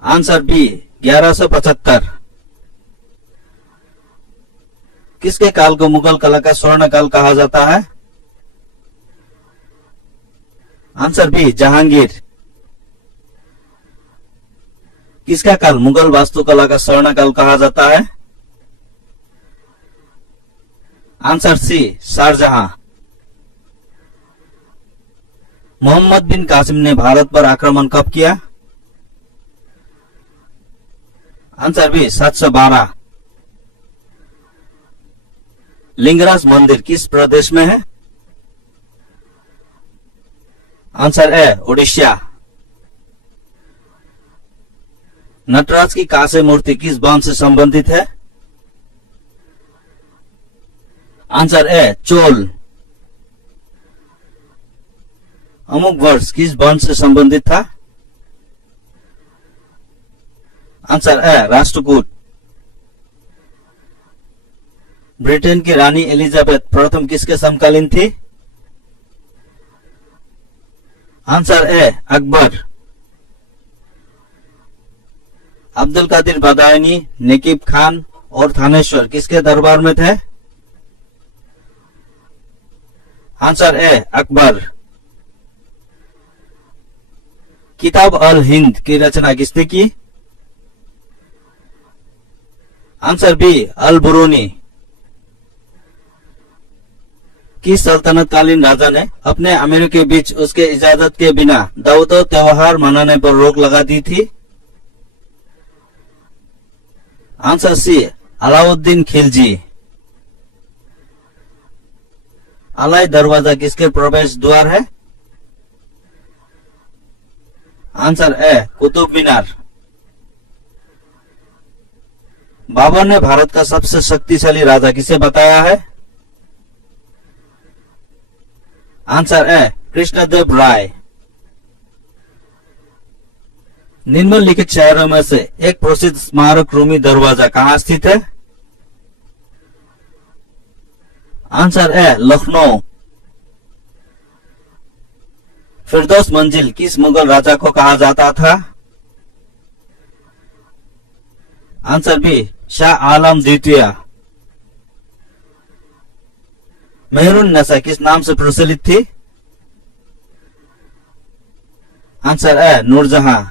Answer B, 1175। किसके काल को मुगल कला का स्वर्ण काल कहा जाता है? Answer B, Jahangir. किसका काल मुगल वास्तुकला का स्वर्ण काल कहा जाता है? Answer C, Shahjahan. मोहम्मद बिन कासिम ने भारत पर आक्रमण कब किया? Answer B, 712। लिंगराज मंदिर किस प्रदेश में है? आंसर ए, उड़ीसा। नटराज की कांस्य मूर्ति किस वंश से संबंधित है? आंसर ए, चोल। अमुक वर्ष किस वंश से संबंधित था? आंसर ए, राष्ट्रकूट। ब्रिटेन की रानी एलिजाबेथ प्रथम किसके समकालीन थी? Answer A, Akbar. अब्दुल कादिर बदायूनी, नकीब खान और थानेश्वर किसके दरबार में थे? Answer A, Akbar. किताब अल हिंद की रचना किसने की? Answer B, Al Biruni. किस सल्तनतकालीन राजा ने अपने अमीरों के बीच उसके इजाजत के बिना दावत और त्योहार मनाने पर रोक लगा दी थी? Answer C, Alauddin Khilji. अलाई दरवाजा किसके प्रवेश द्वार है? Answer A, Qutub Minar. बाबर ने भारत का सबसे शक्तिशाली राजा किसे बताया है? Answer A, Krishnadeva Raya. निम्नलिखित शहरों में से एक प्रसिद्ध स्मारक रूमी दरवाजा कहां स्थित है? आंसर ए, लखनऊ। फिरदौस मंजिल किस मुगल राजा को कहा जाता था? आंसर बी, शाह आलम द्वितीय। मेहरून नशा किस नाम से प्रचलित थी? Answer A, Nurjahan.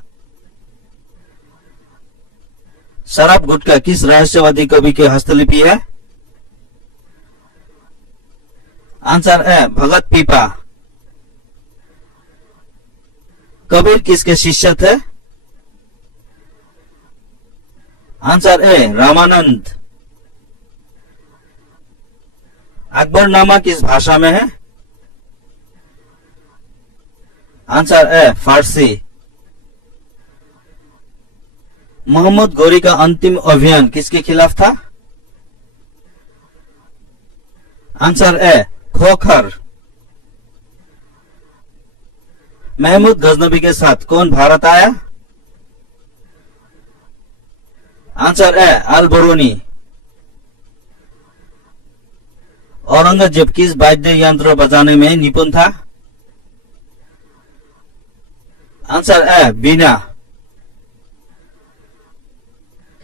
शराब गुटखा किस रहस्यवादी कवि की हस्तलिपि है? आंसर ए भगत पीपा। कबीर किसके शिष्य थे? आंसर ए रामानंद। अकबरनामा किस भाषा में है? Answer A Farsi. मोहम्मद गौरी का अंतिम अभियान किसके खिलाफ था? Answer A Khokhar. महमूद गजनबी के साथ कौन भारत आया? आंसर ए अल बरूनी। औरंगजेब किस वाद्य यंत्र बजाने में निपुण था? आंसर ए बीना।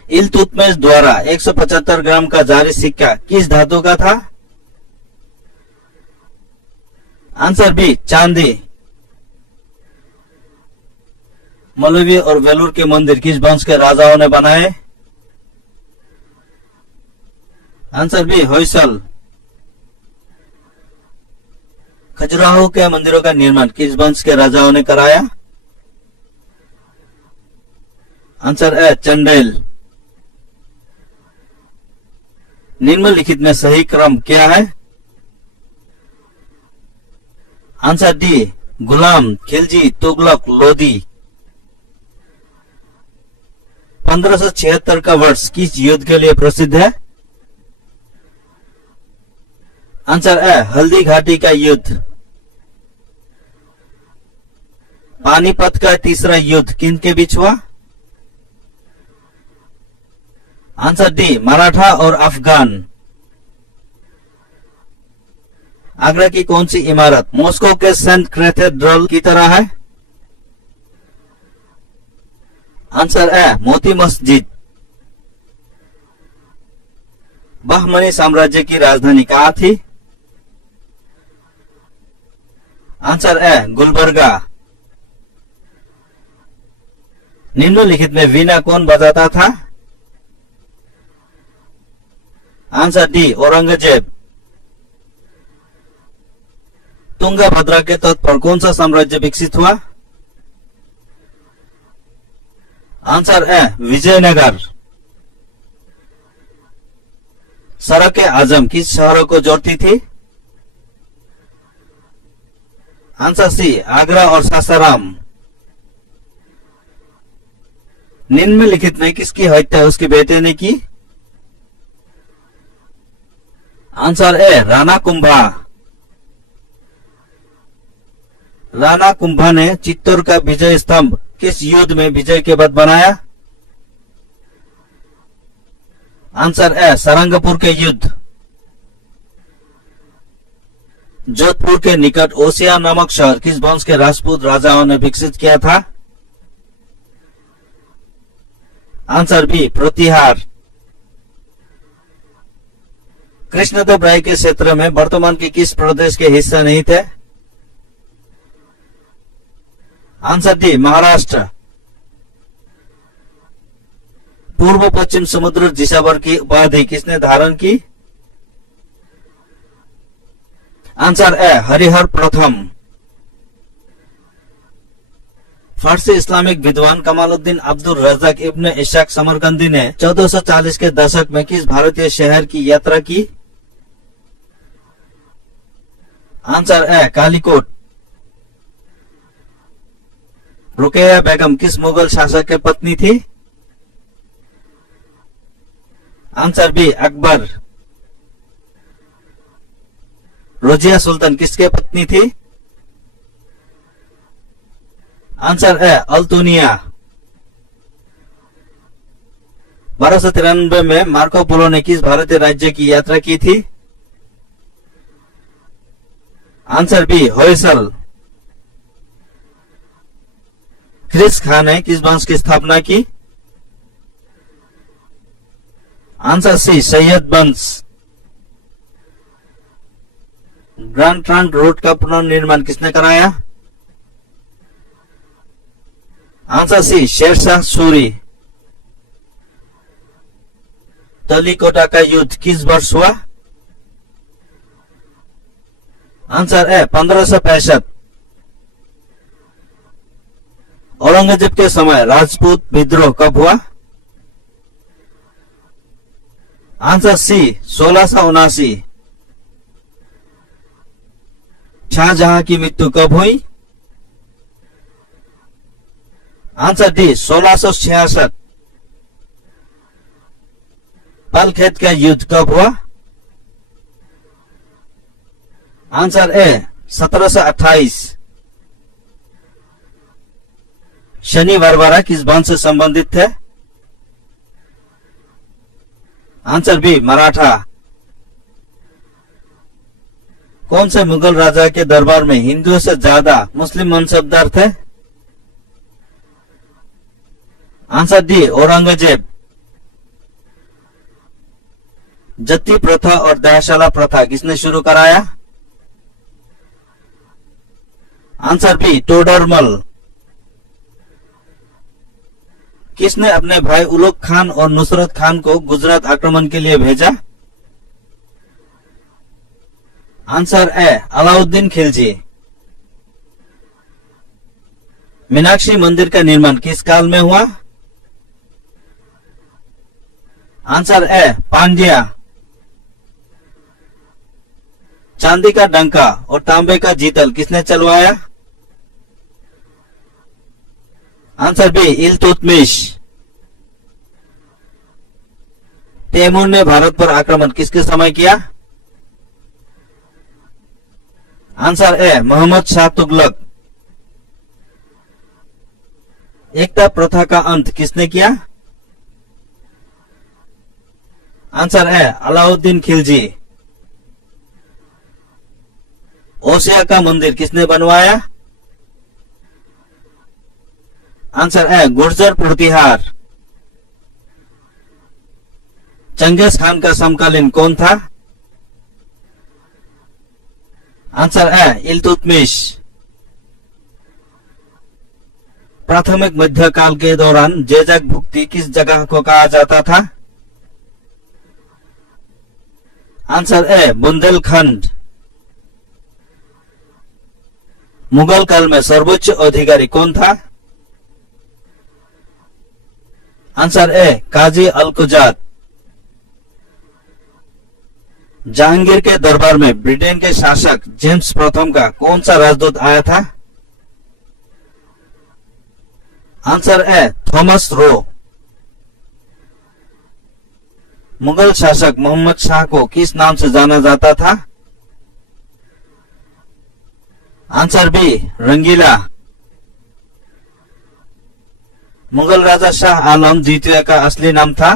इल्तुतमिश द्वारा 175 ग्राम का जारी सिक्का किस धातु का था? आंसर बी चांदी। मौलवी और वेलूर के मंदिर किस वंश के राजाओं ने बनाए? Answer B Hoysala. खजुराहो के मंदिरों का निर्माण किस वंश के राजाओं ने कराया? आंसर ए चंडेल। निम्नलिखित में सही क्रम क्या है? आंसर डी गुलाम, खिलजी, तुगलक, लोदी। 1576 का वर्ष किस युद्ध के लिए प्रसिद्ध है? आंसर ए हल्दी घाटी का युद्ध। पानीपत का तीसरा युद्ध किन के बीच हुआ? आंसर डी मराठा और अफगान। आगरा की कौन सी इमारत मॉस्को के सेंट कैथेड्रल की तरह है? आंसर ए मोती मस्जिद। बहमनी साम्राज्य की राजधानी कहाँ थी? आंसर ए गुलबर्गा। निम्नलिखित में वीणा कौन बजाता था? Answer D Aurangzeb. तुंगभद्रा के तट पर कौन सा साम्राज्य विकसित हुआ? Answer A Vijayanagara. सड़क आजम किस शहरों को जोड़ती थी? आंसर सी आगरा और सासाराम। निम्नलिखित में किसकी हत्या उसके बेटे ने की? Answer A Rana Kumbha. राणा कुंभा ने चित्तौड़ का विजय स्तंभ किस युद्ध में विजय के बाद बनाया? आंसर ए सारंगपुर के युद्ध। जोधपुर के निकट ओसिया नामक शहर किस वंश के राजपूत राजाओं ने विकसित किया था? आंसर बी प्रतिहार। कृष्णदेव राय के क्षेत्र में वर्तमान के किस प्रदेश के हिस्सा नहीं थे? Answer D Maharashtra. पूर्व पश्चिम समुद्र दिशावर की उपाधि किसने धारण की? आंसर ए हरिहर प्रथम। फारसी इस्लामिक विद्वान कमालुद्दीन अब्दुल रज़ाक इब्न इशाक समरकंदी ने 1440 के दशक में किस भारतीय शहर की यात्रा की? Answer A Calicut. रुकैया बेगम किस मुगल शासक के पत्नी थी? Answer B Akbar. रोजिया सुल्तान किसके पत्नी थी? आंसर ए अल्तुनिया। 1293 में मार्को पोलो ने किस भारतीय राज्य की यात्रा की थी? Answer B Hoysala. क्रिस खान ने किस वंश की स्थापना की? आंसर सी सैयद वंश। ग्रैंड ट्रंक रोड का पुनर्निर्माण किसने कराया? Answer C Shershah Suri. तलीकोटा का युद्ध किस वर्ष हुआ? आंसर है 1565। औरंगजेब के समय राजपूत विद्रोह कब हुआ? आंसर सी 1679। शाहजहां की मृत्यु कब हुई? Answer D 1666। पालखेत का युद्ध कब हुआ? आंसर ए 1728। शनि बरबरा किस वंश से संबंधित थे? Answer B Maratha. कौन से मुगल राजा के दरबार में हिंदुओं से ज्यादा मुस्लिम मनसबदार थे? Answer D Aurangzeb. जत्ती प्रथा और दयाशाला प्रथा किसने शुरू कराया? Answer B Todarmal. किसने अपने भाई उलोक खान और नुसरत खान को गुजरात आक्रमण के लिए भेजा? Answer A Alauddin Khilji. मीनाक्षी मंदिर का निर्माण किस काल में हुआ? Answer A Pandya. चांदी का डंका और तांबे का जीतल किसने चलवाया? Answer B Iltutmish. तैमूर ने भारत पर आक्रमण किसके समय किया? Answer A Mohammad Shah Tughlaq. एकता प्रथा का अंत किसने किया? Answer A Alauddin Khilji. ओसिया का मंदिर किसने बनवाया? आंसर है गुर्जर प्रतिहार। चंगेज खान का समकालीन कौन था? आंसर है इल्तुतमिश। प्राथमिक मध्यकाल के दौरान जेजक भुक्ति किस जगह को कहा जाता था? आंसर है बुंदेलखंड। मुगल काल में सर्वोच्च अधिकारी कौन था? आंसर ए काजी अलकुजात। जहांगीर के दरबार में ब्रिटेन के शासक जेम्स प्रथम का कौन सा राजदूत आया था? आंसर ए थॉमस रो। मुगल शासक मोहम्मद शाह को किस नाम से जाना जाता था? Answer B Rangila. मुगल राजा शाह आलम द्वितीय का असली नाम था?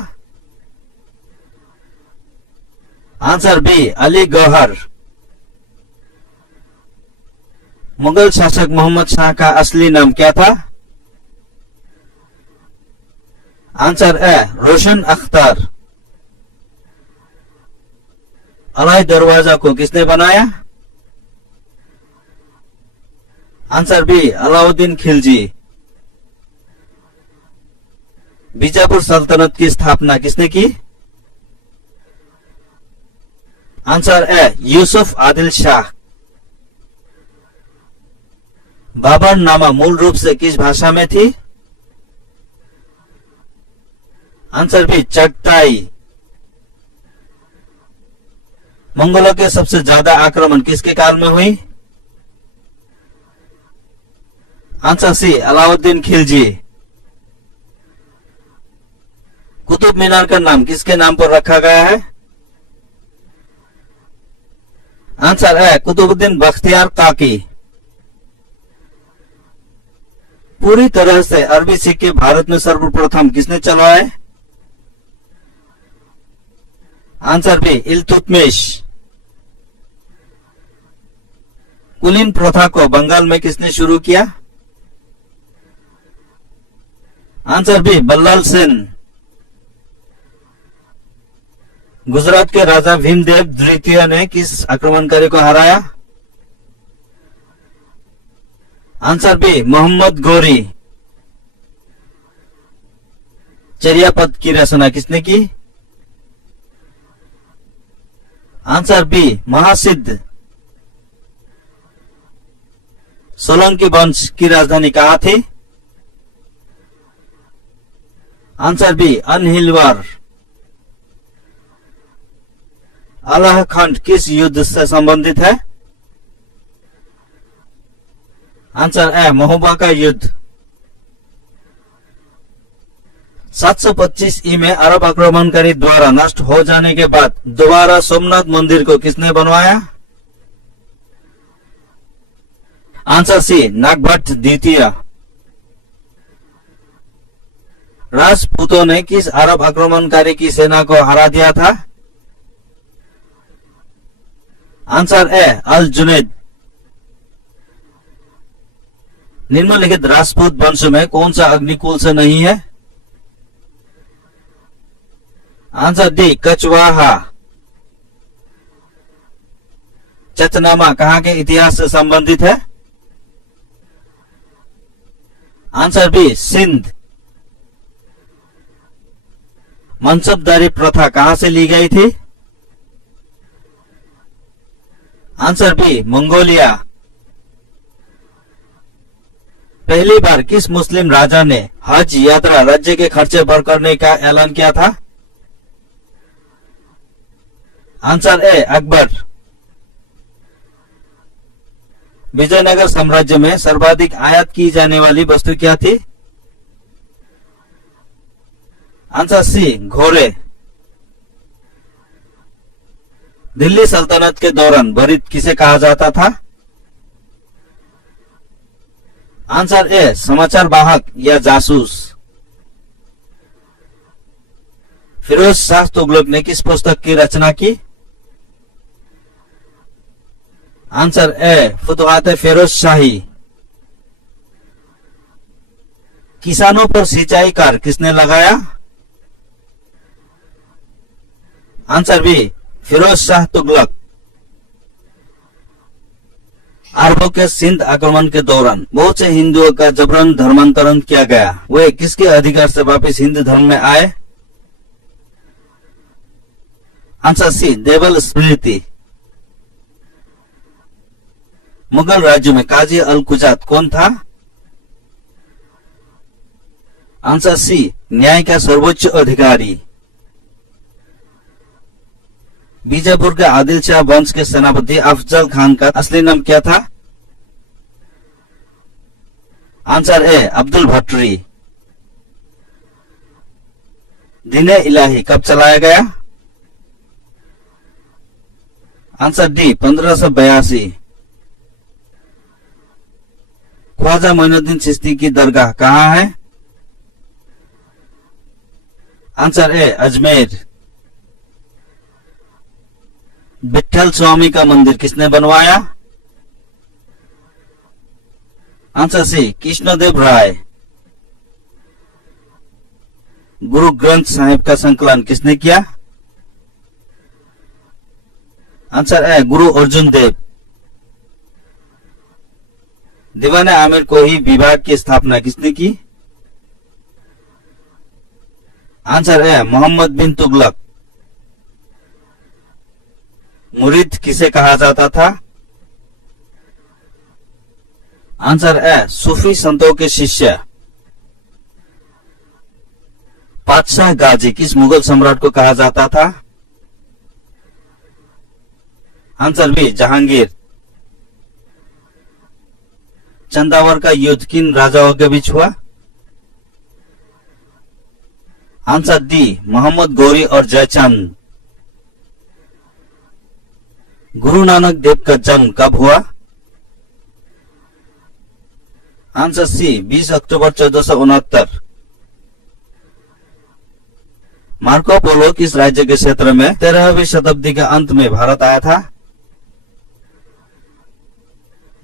Answer B Ali Gauhar. मुगल शासक मोहम्मद शाह का असली नाम क्या था? Answer A Roshan Akhtar. अलाई दरवाजा को किसने बनाया? Answer B Alauddin Khilji. बीजापुर सल्तनत की स्थापना किसने की? Answer A Yusuf Adil Shah. Baburnama मूल रूप से किस भाषा में थी? Answer B Chagatai. मंगोलों के सबसे ज्यादा आक्रमण किसके काल में हुई? Answer C Alauddin Khilji. कुतुब मीनार का नाम किसके नाम पर रखा गया है? आंसर है कुतुबुद्दीन बख्तियार काकी। पूरी तरह से अरबी सिक्के भारत में सर्वप्रथम किसने चलवाए? Answer B Iltutmish. कुलीन प्रथा को बंगाल में किसने शुरू किया? Answer B Ballal Sen. गुजरात के राजा भीमदेव द्वितीय ने किस आक्रमणकारी को हराया? Answer B Mohammad Ghori. चर्यापद की रचना किसने की? Answer B महासिद्ध। सोलंकी वंश की राजधानी कहाँ थी? Answer B अनहिलवार। अलाह खंड किस युद्ध से संबंधित है? आंसर ए महोबा का युद्ध। 725 ई में अरब आक्रमणकारी द्वारा नष्ट हो जाने के बाद दोबारा सोमनाथ मंदिर को किसने बनवाया? आंसर सी नागभट्ट द्वितीय। राजपूतों ने किस अरब आक्रमणकारी की सेना को हरा दिया था? आंसर ए अल जुनैद। निम्नलिखित राजपूत वंश में कौन सा अग्निकुल से नहीं है? Answer D Kachhwaha. चचनामा कहाँ के इतिहास से संबंधित है? Answer B Sindh. मनसबदारी प्रथा कहां से ली गई थी? Answer B Mongolia. पहली बार किस मुस्लिम राजा ने हज यात्रा राज्य के खर्चे पर करने का ऐलान किया था? Answer A Akbar. विजयनगर साम्राज्य में सर्वाधिक आयात की जाने वाली वस्तु क्या थी? आंसर सी घोड़े। दिल्ली सल्तनत के दौरान बरीद किसे कहा जाता था? आंसर ए समाचार वाहक या जासूस। फिरोज शाह तुगलक ने किस पुस्तक की रचना की? Answer A Futuhat Firoz Shahi. किसानों पर सिंचाई कर किसने लगाया? Answer B Firoz Shah Tughlaq. अरबों के सिंध आक्रमण के दौरान बहुत से हिंदुओं का जबरन धर्मांतरण किया गया। वे किसके अधिकार से वापस हिंदू धर्म में आए? आंसर सी देवल स्मृति। मुगल राज्य में काजी अल कुजात कौन था? आंसर सी न्याय का सर्वोच्च अधिकारी। बीजापुर के आदिल शाह वंश के सेनापति अफजल खान का असली नाम क्या था? Answer A Abdul Bhattari. दीने इलाही कब चलाया गया? Answer D 1582। ख्वाजा मोइनुद्दीन चिश्ती की दरगाह कहाँ है? Answer A Ajmer. विठल स्वामी का मंदिर किसने बनवाया? Answer C Krishnadeva Raya. गुरु ग्रंथ साहिब का संकलन किसने किया? आंसर ए गुरु अर्जुन देव। दीवाने आमिर कोही विभाग की स्थापना किसने की? आंसर ए मोहम्मद बिन तुगलक। मुरीद किसे कहा जाता था? आंसर ए सूफी संतों के शिष्य। बादशाह गाजी किस मुगल सम्राट को कहा जाता था? Answer B Jahangir. चंदावर का युद्ध किन राजाओं के बीच हुआ? आंसर डी मोहम्मद गौरी और जयचंद। गुरु नानक देव का जन्म कब हुआ? आंसर सी 20 अक्टूबर 1469। मार्को पोलो किस राज्य के क्षेत्र में 13वीं शताब्दी के अंत में भारत आया था?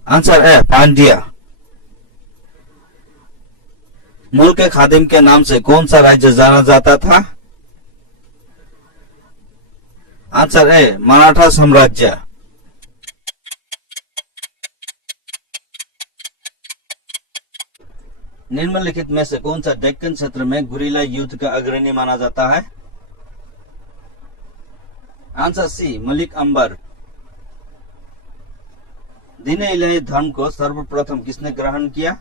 Answer A Pandya. मूल के खादिम के नाम से कौन सा राज्य जाना जाता था? आंसर ए मराठा साम्राज्य। निम्नलिखित में से कौन सा डेक्कन क्षेत्र में गुरिल्ला युद्ध का अग्रणी माना जाता है? आंसर सी मलिक अंबर। दीन इलाही धर्म को सर्वप्रथम किसने ग्रहण किया?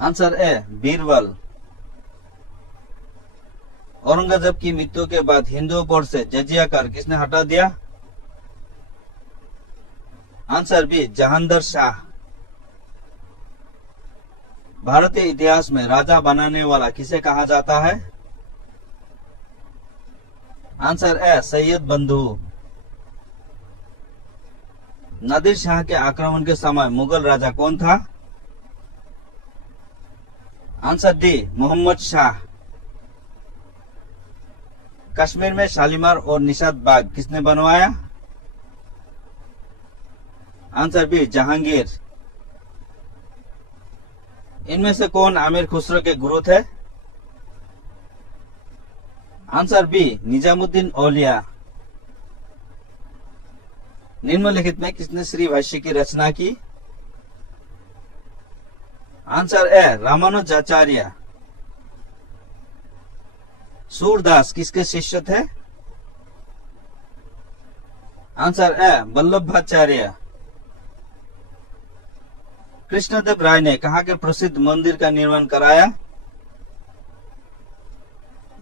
आंसर ए बीरबल। औरंगजेब की मृत्यु के बाद हिंदुओं पर से जजिया कर किसने हटा दिया? Answer B Jahangir Shah. भारतीय इतिहास में राजा बनाने वाला किसे कहा जाता है? आंसर ए सैयद बंधु। नादिर शाह के आक्रमण के समय मुगल राजा कौन था? Answer D Mohammad Shah. कश्मीर में शालीमार और निशात बाग किसने बनवाया? Answer B Jahangir. इनमें से कौन आमिर खुसरो के गुरु थे? Answer B Nizamuddin Auliya. निम्नलिखित में किसने श्री भाष्य की रचना की? आंसर ए रामानुजाचार्य। सूरदास किसके शिष्य थे? Answer A Vallabhacharya. कृष्णदेव राय ने कहाँ के प्रसिद्ध मंदिर का निर्माण कराया?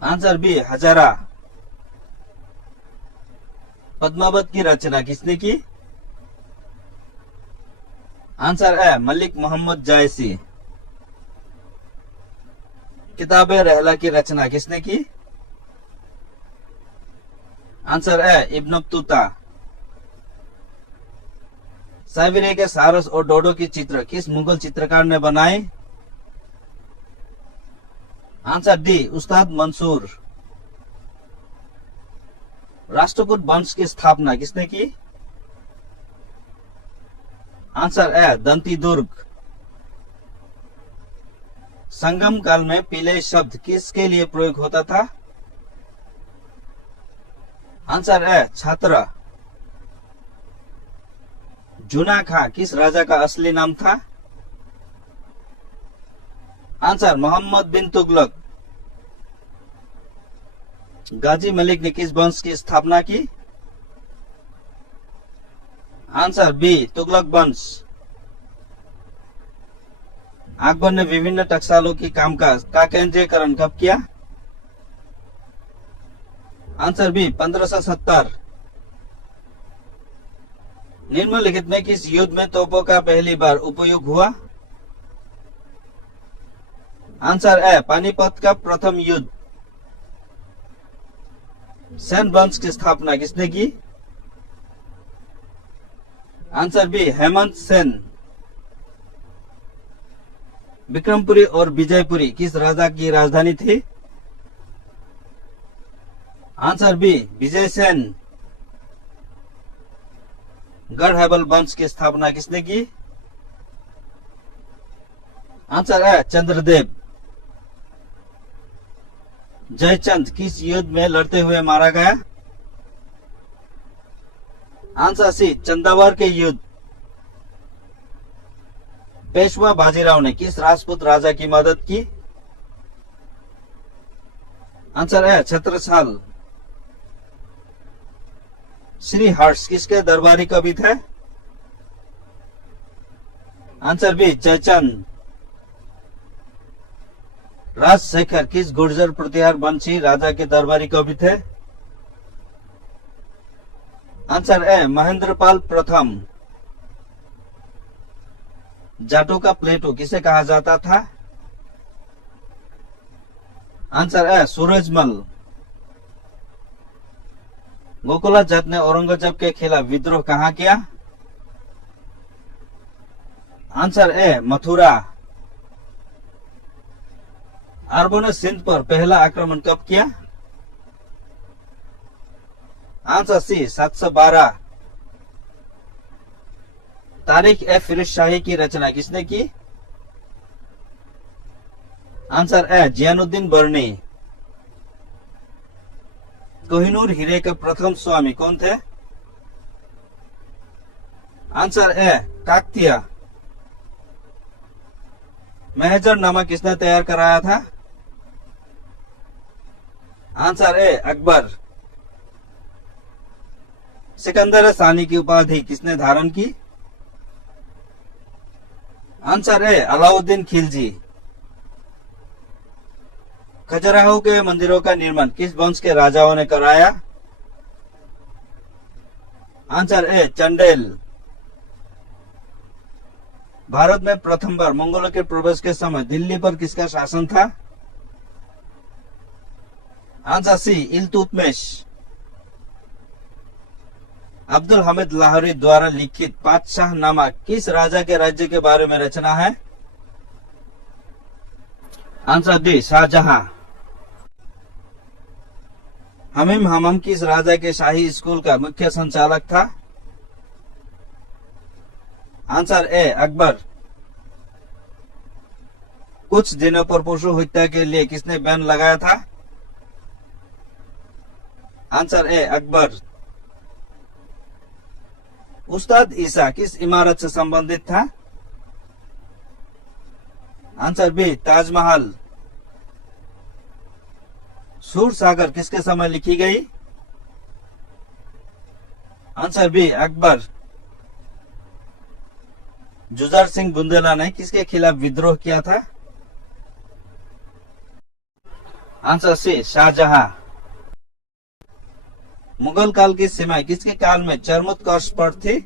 आंसर बी हजारा। पद्मावत की रचना किसने की? आंसर ए मलिक मोहम्मद जायसी। किताबे रहला की रचना किसने की? आंसर ए इब्न बतूता। साइबेरिया के सारस और डोडो की चित्र किस मुगल चित्रकार ने बनाए? आंसर डी उस्ताद मंसूर। राष्ट्रकूट वंश की स्थापना किसने की? आंसर ए दंती दुर्ग। संगम काल में पीले शब्द किसके लिए प्रयोग होता था? आंसर ए छात्र। जूना खां किस राजा का असली नाम था? आंसर मोहम्मद बिन तुगलक। गाजी मलिक ने किस वंश की स्थापना की? आंसर बी तुगलक वंश। अकबर ने विभिन्न टकसालों की कामकाज का केंद्रीयकरण कब किया? Answer B 1570। निम्नलिखित में किस युद्ध में तोपों का पहली बार उपयोग हुआ? आंसर ए पानीपत का प्रथम युद्ध। सेन वंश की स्थापना किसने की? Answer B Hemant Sen. विक्रमपुरी और विजयपुरी किस राजा की राजधानी थी? Answer B Vijay Sen. गढ़ हैबल वंश की स्थापना किसने की? आंसर है चंद्रदेव। जयचंद किस युद्ध में लड़ते हुए मारा गया? आंसर सी चंदावर के युद्ध। पेशवा बाजीराव ने किस राजपूत राजा की मदद की? आंसर है छत्रसाल। श्री हर्ष किसके दरबारी कवि थे? Answer B Jaichand. राजशेखर किस गुर्जर प्रतिहार वंशी राजा के दरबारी कवि थे? आंसर ए महेंद्रपाल प्रथम। जाटों का प्लेटो किसे कहा जाता था? Answer A Surajmal. गोकुला जाट ने औरंगजेब के खिलाफ विद्रोह कहाँ किया? Answer A Mathura. अरबों ने सिंध पर पहला आक्रमण कब किया? Answer C 712। तारीख ए फिरोज शाही की रचना किसने की? आंसर ए जियानुद्दीन बर्नी। कोहिनूर हीरे के प्रथम स्वामी कौन थे? आंसर ए काकतीय। मेहजरनामा किसने तैयार कराया था? Answer A Akbar. सिकंदर सानी की उपाधि किसने धारण की? Answer A Alauddin Khilji. खजुराहो के मंदिरों का निर्माण किस वंश के राजाओं ने कराया? आंसर ए चंडेल। भारत में प्रथम बार मंगोलों के प्रवेश के समय दिल्ली पर किसका शासन था? Answer C Iltutmish. अब्दुल हमीद लाहौरी द्वारा लिखित पातशाहनामा किस राजा के राज्य के बारे में रचना है? Answer D Shahjahan. हमीम हम्मम किस राजा के शाही स्कूल का मुख्य संचालक था? Answer A Akbar. कुछ दिनों पर पशु हत्या के लिए किसने बैन लगाया था? Answer A Akbar. उस्ताद ईसा किस इमारत से संबंधित था? Answer B Taj Mahal. सूर सागर किसके समय लिखी गई? Answer B Akbar. जुझार सिंह बुंदेला ने किसके खिलाफ विद्रोह किया था? Answer C Shahjahan. मुगल काल की सीमाएं किसके काल में चरमोत्कर्ष पर थी?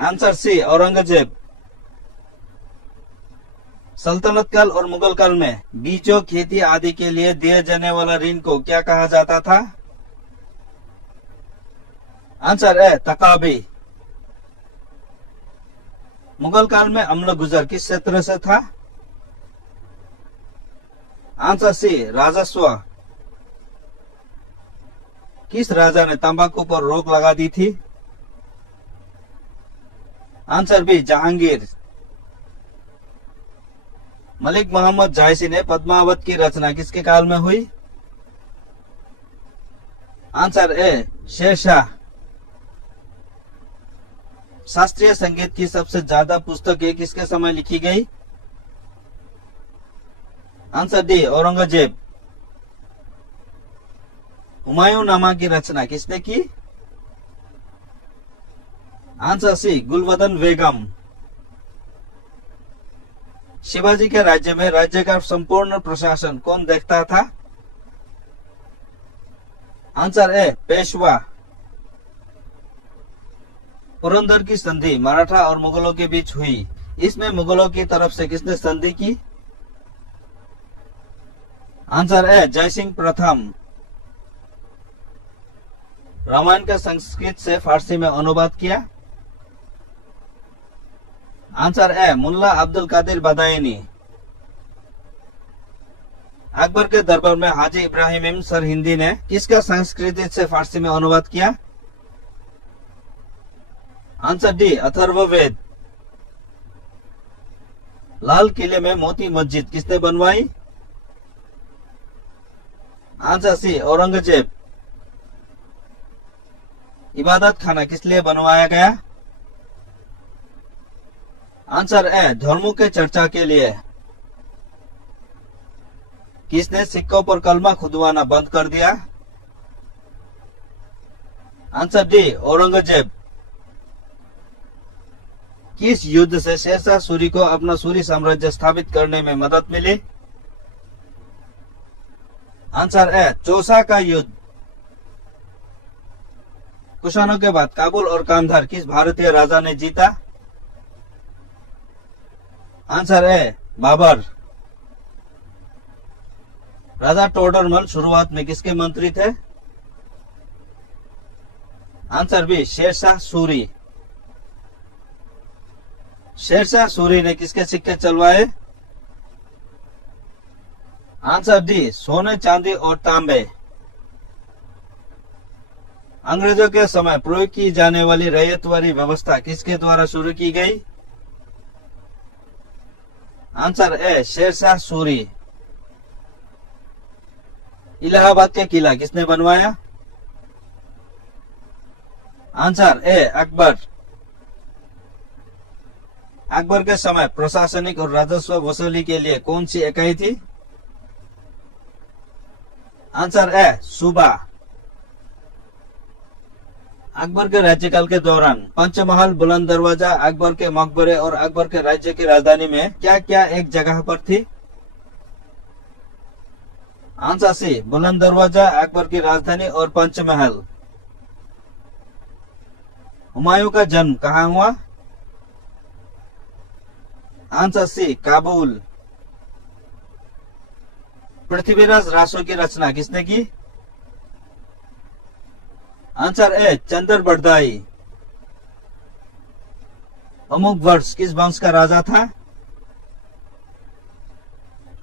Answer C Aurangzeb. सल्तनत काल और मुगल काल में बीजों, खेती आदि के लिए दिए जाने वाला ऋण को क्या कहा जाता था? आंसर ए तकाबी। मुगल काल में अम्ल गुजर किस क्षेत्र से था? आंसर सी राजस्व। किस राजा ने तंबाकू पर रोक लगा दी थी? Answer B Jahangir. मलिक मोहम्मद जायसी ने पद्मावत की रचना किसके काल में हुई? Answer A Sher Shah. शास्त्रीय संगीत की सबसे ज्यादा पुस्तकें किसके समय लिखी गई? Answer D Aurangzeb. हुमायूं नामा की रचना किसने की? आंसर सी गुलबदन बेगम। शिवाजी के राज्य में राज्य का संपूर्ण प्रशासन कौन देखता था? आंसर ए पेशवा। पुरंदर की संधि मराठा और मुगलों के बीच हुई, इसमें मुगलों की तरफ से किसने संधि की? आंसर ए जयसिंह प्रथम। रामायण का संस्कृत से फारसी में अनुवाद किया? आंसर ए मुल्ला अब्दुल कादिर बदायूनी। अकबर के दरबार में हाजी इब्राहिम सर हिंदी ने किसका संस्कृत से फारसी में अनुवाद किया? Answer D Atharvaveda. लाल किले में मोती मस्जिद किसने बनवाई? Answer C Aurangzeb. इबादत खाना किस लिए बनवाया गया? आंसर ए धर्मों के चर्चा के लिए। किसने सिक्कों पर कलमा खुदवाना बंद कर दिया? Answer D Aurangzeb. किस युद्ध से शेरशाह सूरी को अपना सूरी साम्राज्य स्थापित करने में मदद मिली? आंसर ए चौसा का युद्ध। कुशाणों के बाद काबुल और कांधार किस भारतीय राजा ने जीता? Answer A Babur. राजा टोडरमल शुरुआत में किसके मंत्री थे? Answer B Sher Shah Suri. शेरशाह सूरी ने किसके सिक्के चलवाए? आंसर डी सोने, चांदी और तांबे। अंग्रेजों के समय प्रयोग की जाने वाली रैयतवारी व्यवस्था किसके द्वारा शुरू की गई? Answer A Sher Shah Suri. इलाहाबाद के किला किसने बनवाया? Answer A Akbar. अकबर के समय प्रशासनिक और राजस्व वसूली के लिए कौन सी इकाई थी? आंसर ए सूबा। अकबर के राज्यकाल के दौरान पंचमहल, बुलंद दरवाजा, अकबर के मकबरे और अकबर के राज्य की राजधानी में क्या क्या एक जगह पर थी? आंसर सी, बुलंद दरवाजा, अकबर की राजधानी और पंचमहल। हुमायूं का जन्म कहाँ हुआ? Answer C, Kabul. पृथ्वीराज रासो की रचना किसने की? Answer A, Chandra Bardai. अमुक वर्ष किस वंश का राजा था?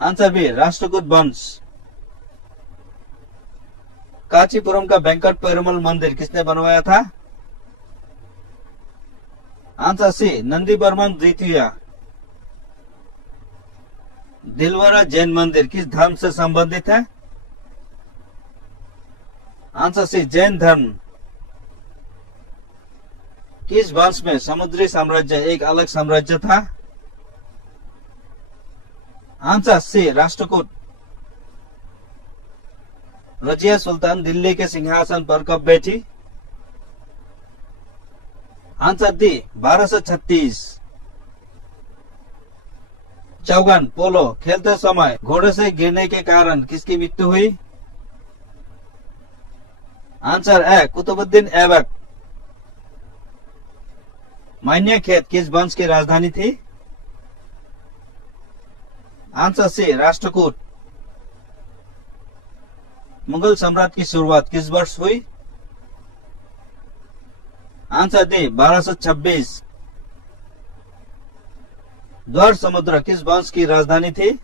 आंसर बी, राष्ट्रकूट वंश। कांचीपुरम का वेंकट पेरुमल मंदिर किसने बनवाया था? आंसर सी, नंदीवर्मन द्वितीय। दिलवारा जैन मंदिर किस धर्म से संबंधित है? आंसर सी, जैन धर्म। किस वंश में समुद्री साम्राज्य एक अलग साम्राज्य था? Answer C, Rashtrakuta. रजिया सुल्तान दिल्ली के सिंहासन पर कब बैठी? Answer D, 1236। चौगन पोलो खेलते समय घोड़े से गिरने के कारण किसकी मृत्यु हुई? Answer A, Qutbuddin Aibak. मान्य खेत किस वंश की राजधानी थी? Answer C, Rashtrakuta. मुगल सम्राट की शुरुआत किस वर्ष हुई? Answer D, 1226। द्वार समुद्र किस वंश की राजधानी थी?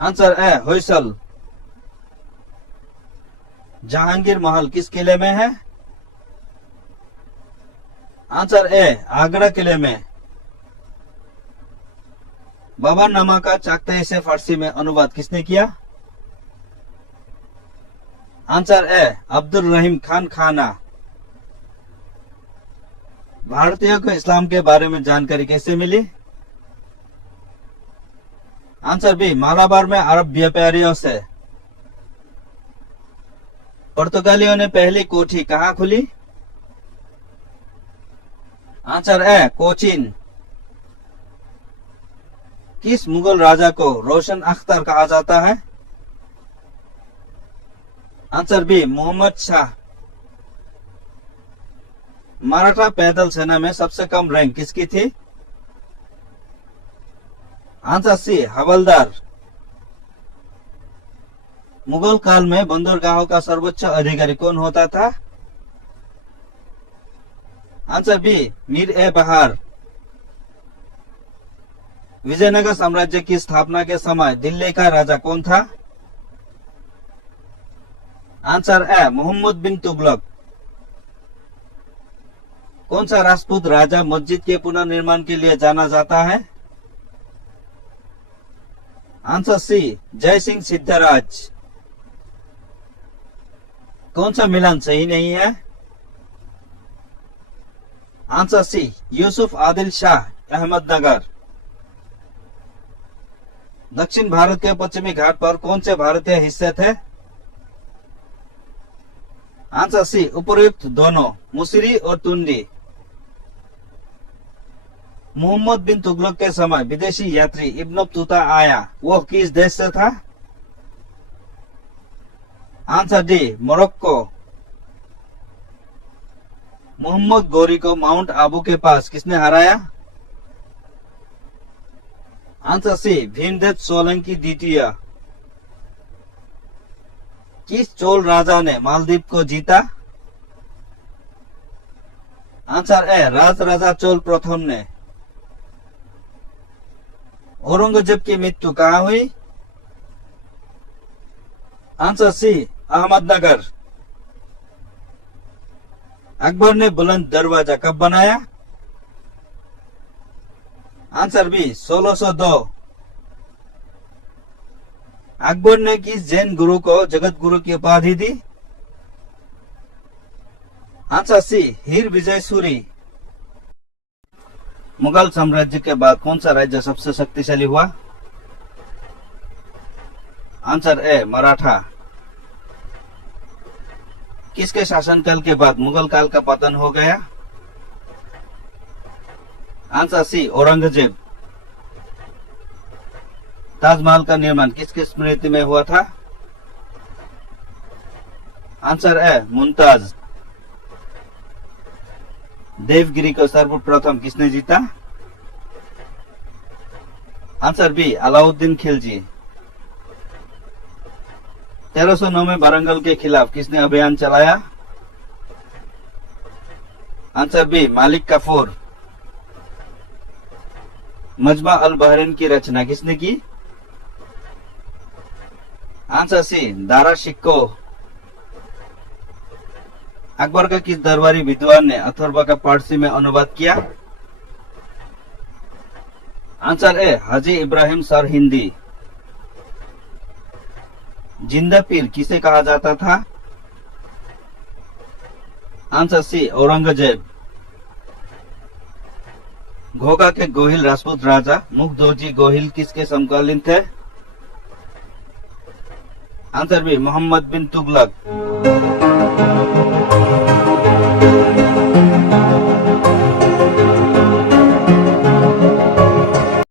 आंसर ए, होयसल। जहांगीर महल किस किले में है? आंसर ए, आगरा किले में। बाबरनामा का चाकताई से फारसी में अनुवाद किसने किया? आंसर ए, अब्दुल रहीम खान खाना। भारतीयों को इस्लाम के बारे में जानकारी कैसे मिली? आंसर बी, मालाबार में अरब व्यापारियों से। पुर्तगालियों ने पहली कोठी कहाँ खुली? Answer A, Cochin. किस मुगल राजा को रोशन अख्तर कहा जाता है? Answer B, Mohammad Shah. मराठा पैदल सेना में सबसे कम रैंक किसकी थी? आंसर सी, हवलदार। मुगल काल में बंदरगाहों का सर्वोच्च अधिकारी कौन होता था? आंसर बी, मीर ए बहार। विजयनगर साम्राज्य की स्थापना के समय दिल्ली का राजा कौन था? आंसर ए, मोहम्मद बिन तुगलक। कौन सा राजपूत राजा मस्जिद के पुनर्निर्माण के लिए जाना जाता है? आंसर सी, जय सिंह सिद्धराज। कौन सा मिलान सही नहीं है? Answer C, Yusuf Adil Shah, Ahmednagar. दक्षिण भारत के पश्चिमी घाट पर कौन से भारतीय हिस्से थे? आंसर सी, उपयुक्त दोनों, मुसिरी और टुंडी। मोहम्मद बिन तुगलक के समय विदेशी यात्री इब्न बतूता आया, वो किस देश से था? Answer D, Morocco. Mohammad Ghori को माउंट आबू के पास किसने हराया? आंसर सी, भीमदेव सोलंकी द्वितीय। किस चोल राजा ने मालदीव को जीता? आंसर ए, राज राजा चोल प्रथम ने। औरंगजेब की मृत्यु कहाँ हुई? आंसर सी, अहमदनगर। अकबर ने बुलंद दरवाजा कब बनाया? Answer B, 1602। अकबर ने किस जैन गुरु को जगत गुरु की उपाधि दी? आंसर सी, हीर विजय सूरी। मुगल साम्राज्य के बाद कौन सा राज्य सबसे शक्तिशाली हुआ? आंसर ए, मराठा। किसके शासनकाल के बाद मुगल काल का पतन हो गया? Answer C, Aurangzeb. ताजमहल का निर्माण किसकी स्मृति में हुआ था? आंसर ए, मुमताज। देवगिरी को सर्वप्रथम किसने जीता? Answer B, Alauddin Khilji. 1309 में वारंगल के खिलाफ किसने अभियान चलाया? आंसर बी, मालिक काफूर। मजमा अल बहरीन की रचना किसने की? Answer C, Dara Shikoh. अकबर का किस दरबारी विद्वान ने अथर्व का फारसी में अनुवाद किया? आंसर ए, हाजी इब्राहिम सरहिंदी। जिंदा पीर किसे कहा जाता था? Answer C, Aurangzeb. घोघा के गोहिल राजपूत राजा मुखदोजी गोहिल किसके समकालीन थे? आंसर बी, मोहम्मद बिन तुगलक।